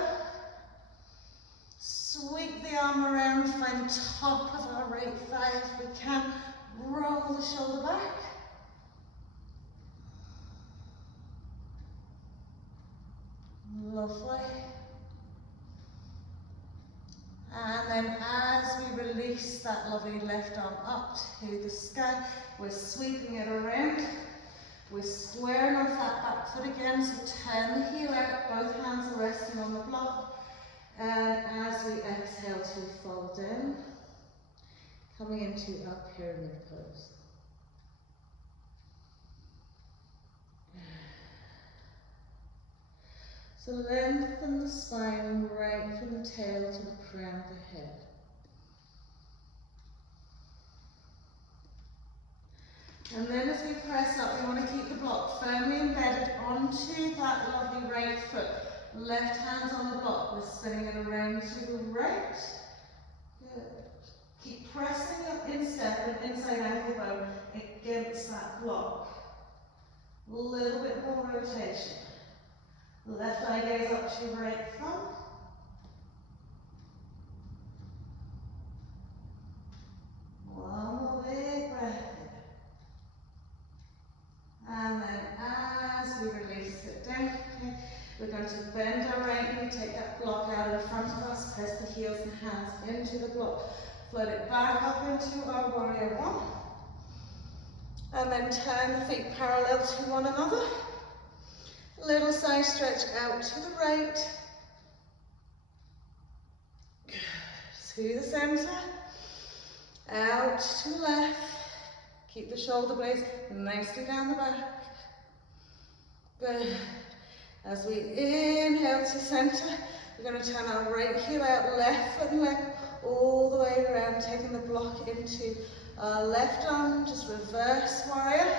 Sweep the arm around, find the top of our right thigh if we can. Roll the shoulder back. Lovely. And then as we release that lovely left arm up to the sky, we're sweeping it around. We're squaring off that back foot again, so turn the heel out, both hands are resting on the block. And as we exhale to fold down, coming into our pyramid pose. So lengthen the spine right from the tail to the crown of the head. And then as we press up, we want to keep the block firmly embedded onto that lovely right foot. Left hand's on the block, we're spinning it around to the right. Good. Keep pressing up instep with inside ankle bone against that block. A little bit more rotation. Left eye goes up to right thumb. One more big breath in. And then as we release it down, okay, we're going to bend our right knee, take that block out in front of us, press the heels and hands into the block. Float it back up into our warrior one. And then turn the feet parallel to one another. Little side stretch out to the right. To the center. Out to the left. Keep the shoulder blades nicely down the back. Good. As we inhale to center, we're going to turn our right heel out, left foot and leg all the way around, taking the block into our left arm, just reverse warrior.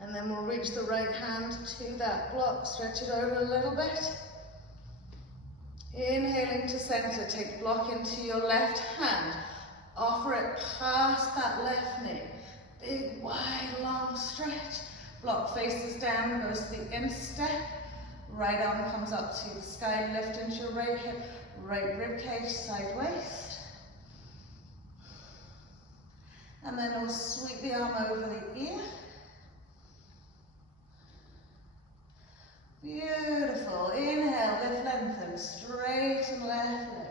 And then we'll reach the right hand to that block, stretch it over a little bit. Inhaling to center, take the block into your left hand. Offer it past that left knee. Big, wide, long stretch. Block faces down, goes to the instep. Right arm comes up to the sky, lift into your right hip, right rib cage, side waist. And then we'll sweep the arm over the ear. Beautiful. Inhale, lift, lengthen, straight and left leg.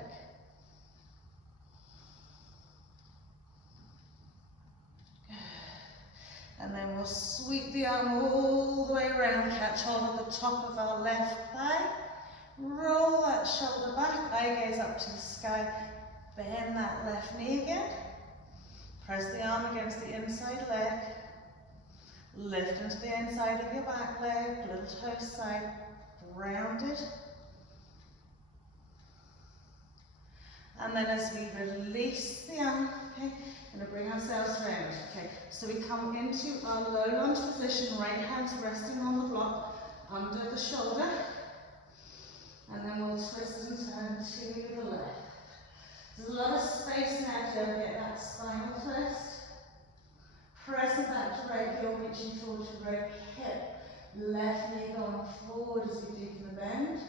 And then we'll sweep the arm all the way around, catch hold of the top of our left thigh. Roll that shoulder back, eye gaze up to the sky. Bend that left knee again. Press the arm against the inside leg. Lift into the inside of your back leg, little toe side, rounded. And then as we release the arm, okay, we're going to bring ourselves around. Okay, so we come into our low lunge position, right hands resting on the block, under the shoulder. And then we'll twist and turn to the left. There's a lot of space now to get that spinal twist. Pressing back to right heel, reaching forward to right hip. Left knee going forward as we deepen the bend.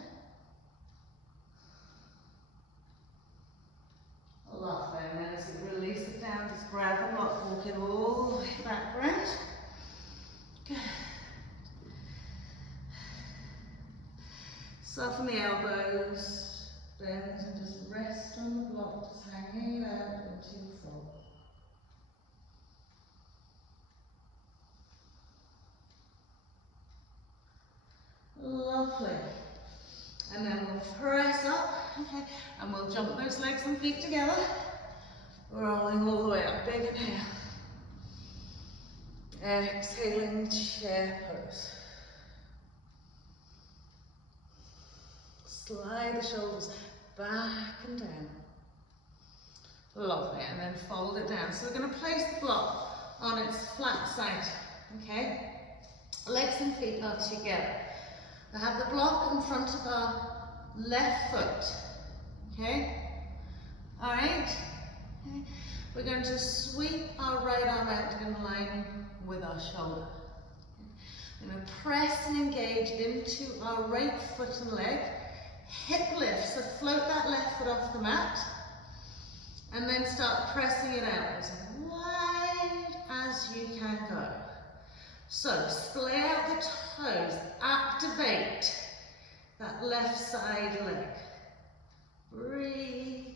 Lovely. And then as we release it down, just grab the block, walk it all the way back round. Good. Soften the elbows, bend and just rest on the block, just hanging it out into the fold. Lovely. And then we'll press up, okay, and we'll jump those legs and feet together, rolling all the way up. Big inhale. Exhaling, chair pose. Slide the shoulders back and down. Lovely, and then fold it down. So we're going to place the block on its flat side, okay? Legs and feet are together. We have the block in front of our left foot, okay? All right? Okay. We're going to sweep our right arm out in line with our shoulder. We're going to press and engage into our right foot and leg. Hip lift, so float that left foot off the mat. And then start pressing it out as wide as you can go. So, splay out the toes, activate that left side leg. Breathe,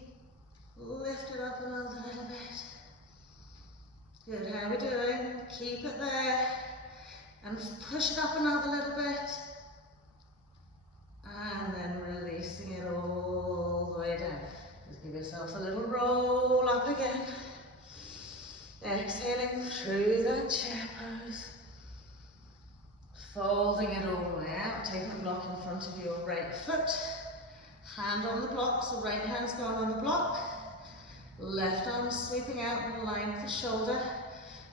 lift it up another little bit. keep it there and push it up another little bit. And then releasing it all the way down. Just give yourself a little roll up again. Exhaling through that chair pose. Folding it all the way out. Taking the block in front of your right foot. Hand on the block, so right hand's going on the block. Left arm sweeping out in line with the shoulder.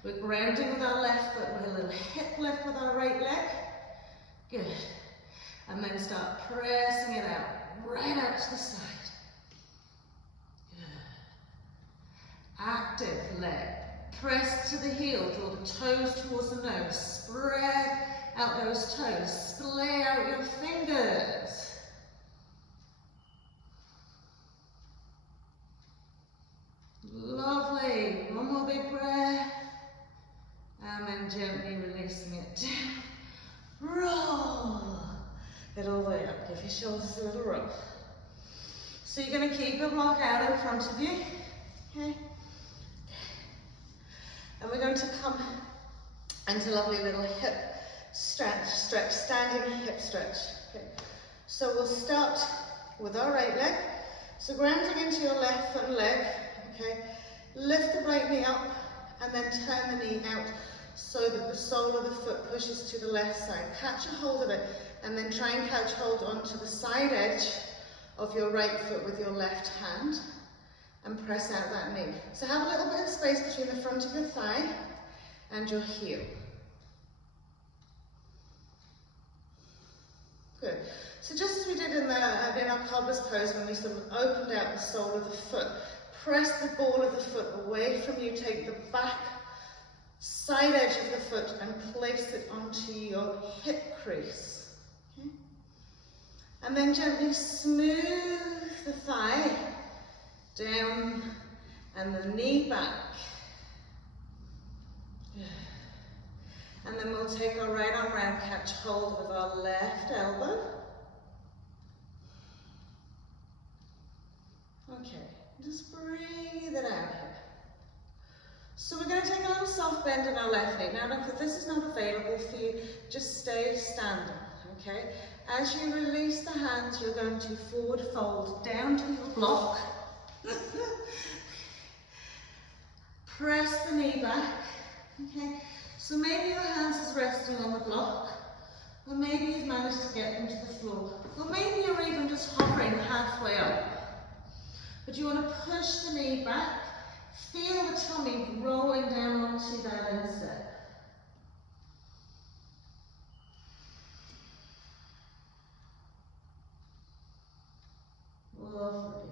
We're grounding with our left foot with a little hip lift with our right leg. Good. And then start pressing it out, right out to the side. Good. Active leg. Press to the heel, draw the toes towards the nose. Spread out those toes. Splay out your fingers. Lovely. One more big breath. And then gently releasing it down. Roll it all the way up. Give your shoulders a little roll. So you're going to keep your block out in front of you. Okay. And we're going to come into a lovely little hip stretch, standing hip stretch. Okay. So we'll start with our right leg. So grounding into your left foot and leg. Okay. Lift the right knee up and then turn the knee out so that the sole of the foot pushes to the left side. Catch a hold of it and then try and catch hold onto the side edge of your right foot with your left hand and press out that knee. So have a little bit of space between the front of your thigh and your heel. Good. So just as we did in our cobbler's pose when we sort of opened out the sole of the foot, press the ball of the foot away from you, take the back side edge of the foot and place it onto your hip crease. Okay? And then gently smooth the thigh down and the knee back. And then we'll take our right arm round, catch hold of our left elbow. Okay, just breathe it out here. So we're going to take a little soft bend in our left knee. Now look, if this is not available for you, just stay standing, okay? As you release the hands, you're going to forward fold down to your block. Press the knee back, okay? So maybe your hands is resting on the block, or maybe you've managed to get them to the floor, or maybe you're even just hovering halfway up. But you want to push the knee back, feel the tummy rolling down onto that instep. Lovely.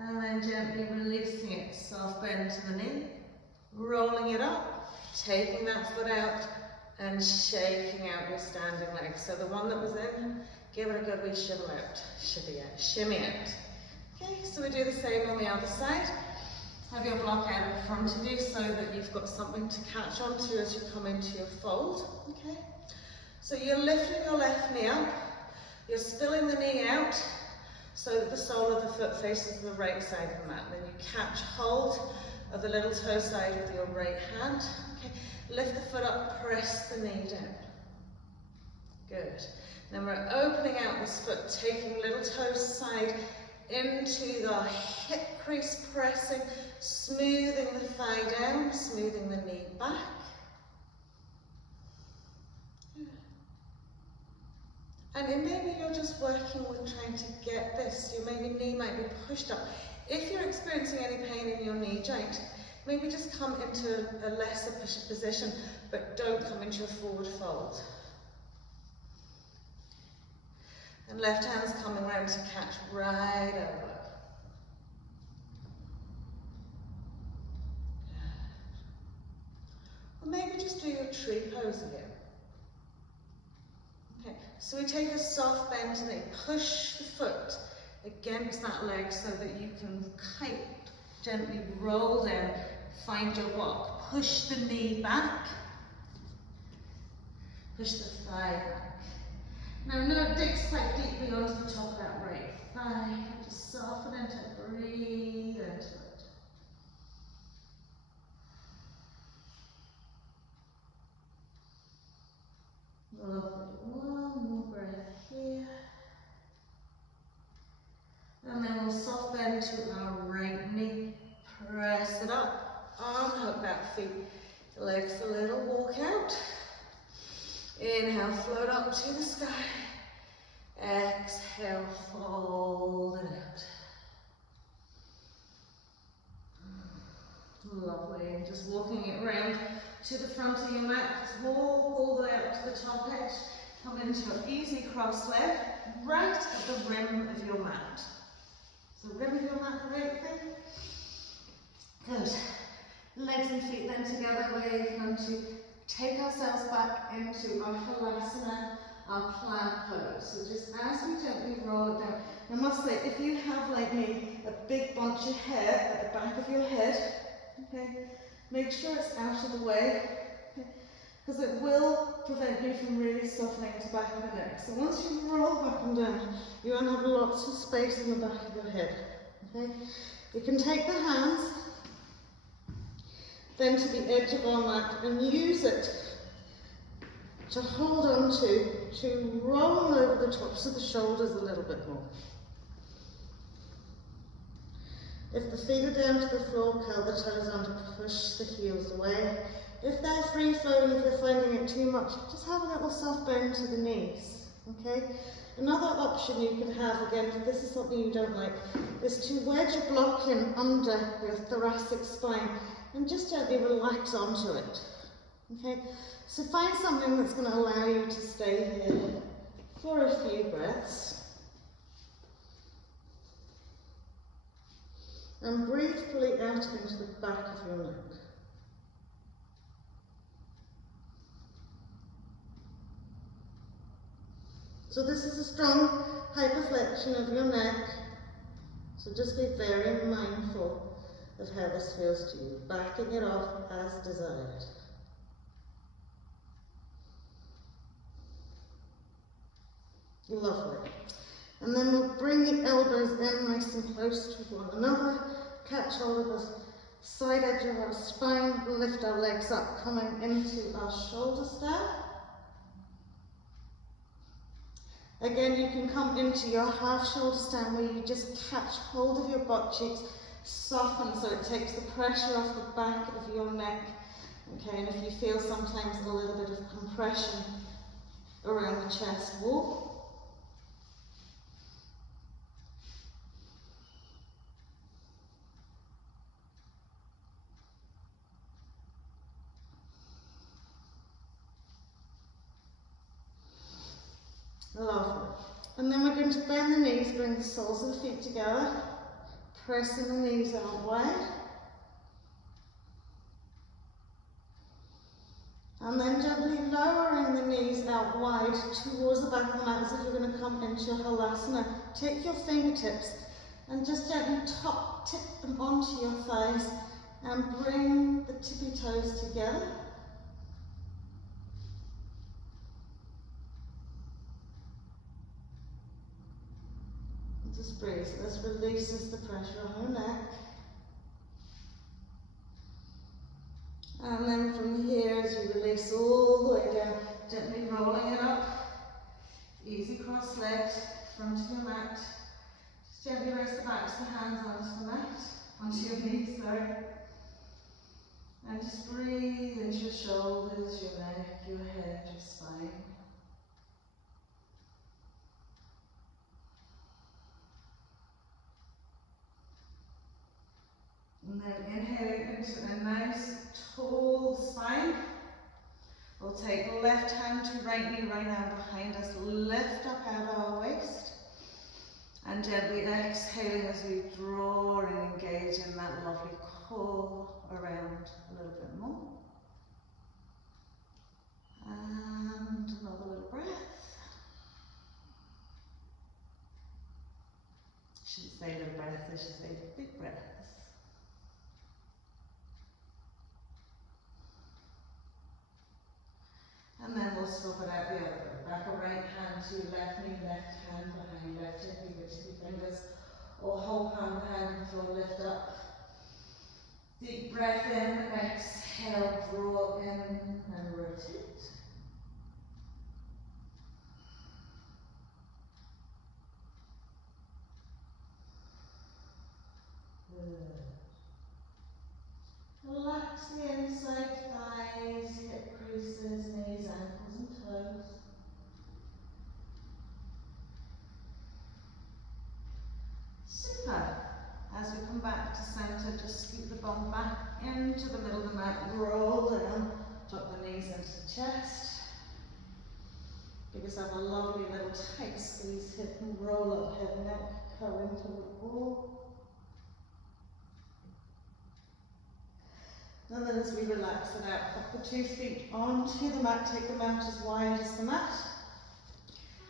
And then gently releasing it, soft bend to the knee, rolling it up, taking that foot out and shaking out your standing leg. So the one that was in, give it a good wee shimmy out. Shimmy out. Okay, so we do the same on the other side. Have your block out in front of you so that you've got something to catch onto as you come into your fold. Okay, so you're lifting your left knee up, you're spilling the knee out so that the sole of the foot faces the right side of the mat. Then you catch hold of the little toe side with your right hand. Okay, lift the foot up, press the knee down. Good. Then we're opening out this foot, taking little toe side into the hip crease, pressing, smoothing the thigh down, smoothing the knee back. And maybe you're just working with trying to get this. Your maybe knee might be pushed up. If you're experiencing any pain in your knee joint, maybe just come into a lesser position, but don't come into a forward fold. And left hand's coming around to catch right over. Or maybe just do your tree pose again. Okay, so we take a soft bend to the knee, push the foot against that leg so that you can kite, gently roll down, find your block. Push the knee back, push the thigh back. Now, no, it digs quite deeply onto the top of that right thigh. Just soften into it, breathe into it. right knee, press it up, arm hook back feet, legs a little, walk out. Inhale, float up to the sky. Exhale, fold it out. Lovely, and just walking it around to the front of your mat. Just walk all the way up to the top edge. Come into an easy cross leg, right at the rim of your mat. So rim of your mat, right thing. Good. Legs and feet then together. We're going to take ourselves back into our halasana, our plank pose. So just as we gently roll it down. I must say, if you have like me, a big bunch of hair at the back of your head, okay, make sure it's out of the way, because it will prevent you from really softening the back of the neck. So once you roll back and down, you won't have lots of space in the back of your head. Okay? You can take the hands then to the edge of our mat and use it to hold on to roll over the tops of the shoulders a little bit more. If the feet are down to the floor, curl the toes under, push the heels away. If they're free flowing, if you're finding it too much, just have a little soft bend to the knees, okay? Another option you can have, again, if this is something you don't like, is to wedge a block in under your thoracic spine and just gently relax onto it, okay? So find something that's going to allow you to stay here for a few breaths. And breathe fully out into the back of your neck. So this is a strong hyperflexion of your neck, so just be very mindful of how this feels to you, backing it off as desired. Lovely. And then we'll bring the elbows in nice and close to one another, catch hold of the side edge of our spine, lift our legs up, coming into our shoulder stab. Again, you can come into your half shoulder stand where you just catch hold of your butt cheeks, soften so it takes the pressure off the back of your neck. Okay, and if you feel sometimes a little bit of compression around the chest wall. Lovely. And then we're going to bend the knees, bring the soles of the feet together, pressing the knees out wide. And then gently lowering the knees out wide towards the back of the mat as if you're going to come into your halasana. Take your fingertips and just gently tip them onto your thighs and bring the tippy toes together. Just breathe. This releases the pressure on your neck. And then from here, as you release all the way down, gently rolling it up. Easy cross legs, front of your mat. Just gently raise the backs of the hands onto the mat, onto your knees, sorry. And just breathe into your shoulders, your neck, your head, your spine. And then inhaling into a nice tall spine. We'll take left hand to right knee, right hand behind us, lift up out of our waist. And gently exhaling as we draw and engage in that lovely core around a little bit more. And another little breath. Shouldn't say little breath, I should say big breath. And then we'll swap it out the other way. Back a right hand to left knee, left hand behind left hip, either two fingers or whole palm hand before lift up. Deep breath in, exhale, draw in and rotate. to the inside thighs, hip creases, knees, ankles and toes. Super. As we come back to centre, just scoot the bum back into the middle of the mat, roll down, tuck the knees into the chest. Give yourself a lovely little tight squeeze, hip and roll up, head and neck, curl into the ball. And then as we relax it out, pop the 2 feet onto the mat, take the mat as wide as the mat.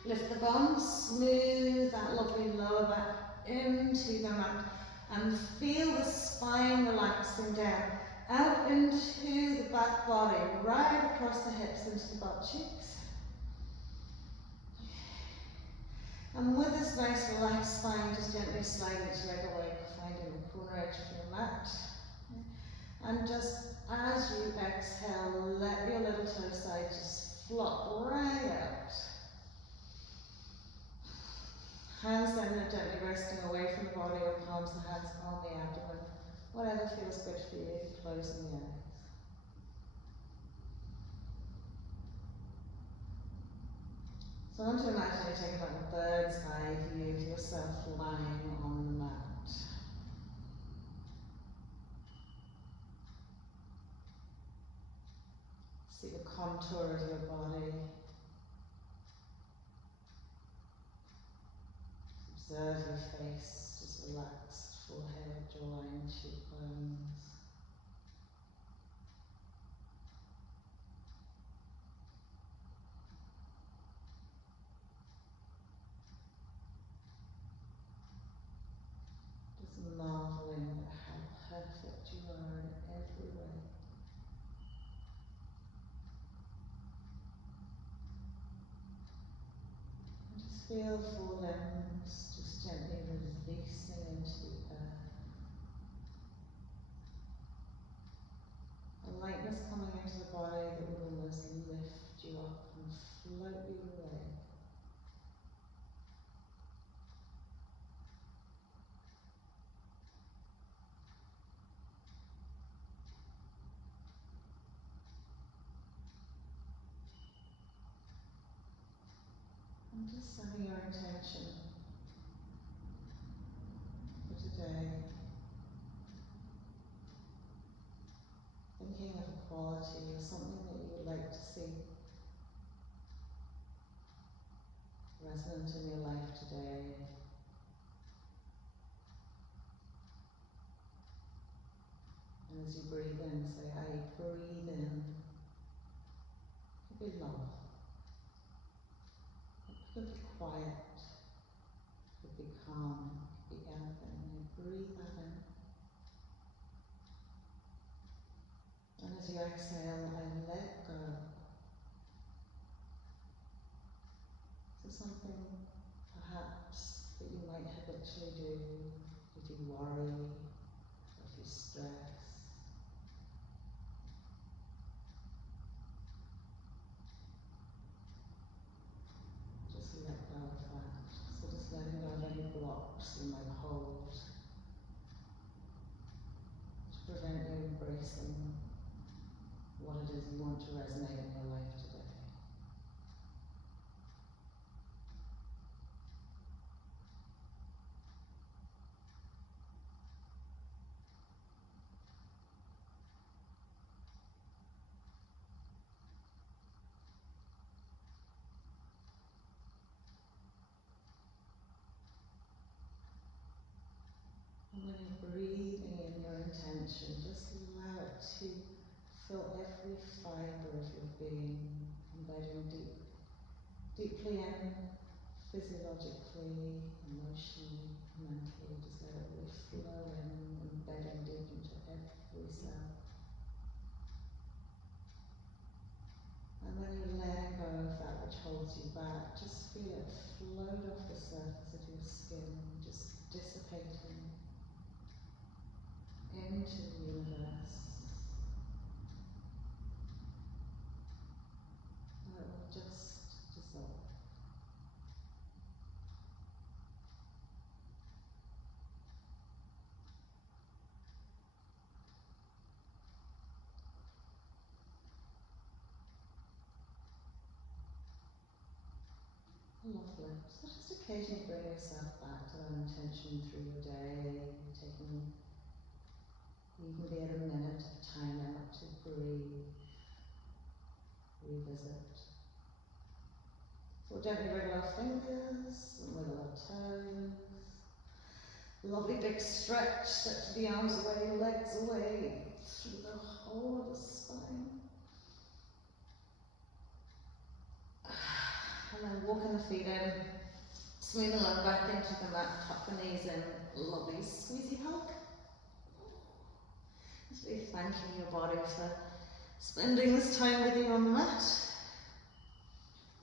Lift the bum, smooth that lovely lower back into the mat, and feel the spine relaxing down, out into the back body, right across the hips into the butt cheeks. And with this nice relaxed spine, just gently slide each leg away, finding the corner edge of your mat. And just as you exhale, let your little toe side just flop right out. Hands then are gently resting away from the body, or palms and hands on the abdomen. Whatever feels good for you, closing the eyes. So I want to imagine you taking like a bird's eye view of yourself lying on the mat. See the contour of your body. Observe your face, just relaxed forehead, jawline, cheekbones. Just marveling at how perfect you are in every way. And just feel 4 limbs just gently releasing into the earth. A lightness coming into the body that will almost lift you up and float you away. And just setting your intention for today. Thinking of a quality or something that you would like to see resonant in your life today. And as you breathe in, say, I breathe in. It could be love. It could be quiet. It could be calm. It could be anything. I breathe that in. And as you exhale, I let go. So something perhaps that you might habitually do if you worry, or if you stress. Just let go of that. So just letting go of any blocks you might hold to prevent you embracing what it is you want to resonate in your life today. And when you're breathing in your intention, just allow it to fill every fibre of your being, embedding deeply in, physiologically, emotionally, mentally. Just let it really flow in, embedding deep into every cell. And when you're letting go of that which holds you back, just feel it float off the surface of your skin, just dissipating into the universe. And it will just dissolve. occasionally bring yourself back to that intention through your day, taking even be a minute of time out to breathe, revisit. So gently wriggle our fingers and wiggle our toes. Lovely big stretch, stretch the arms away, legs away, through the whole of the spine. And then walking the feet in, swing the leg back into the mat, tuck the knees in, lovely squeezy hug. Just really thanking your body for spending this time with you on the mat.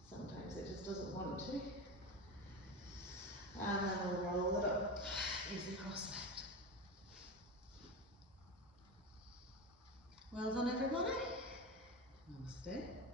Sometimes it just doesn't want to. And then we'll roll it up, easy cross-legged. Well done everybody. Namaste.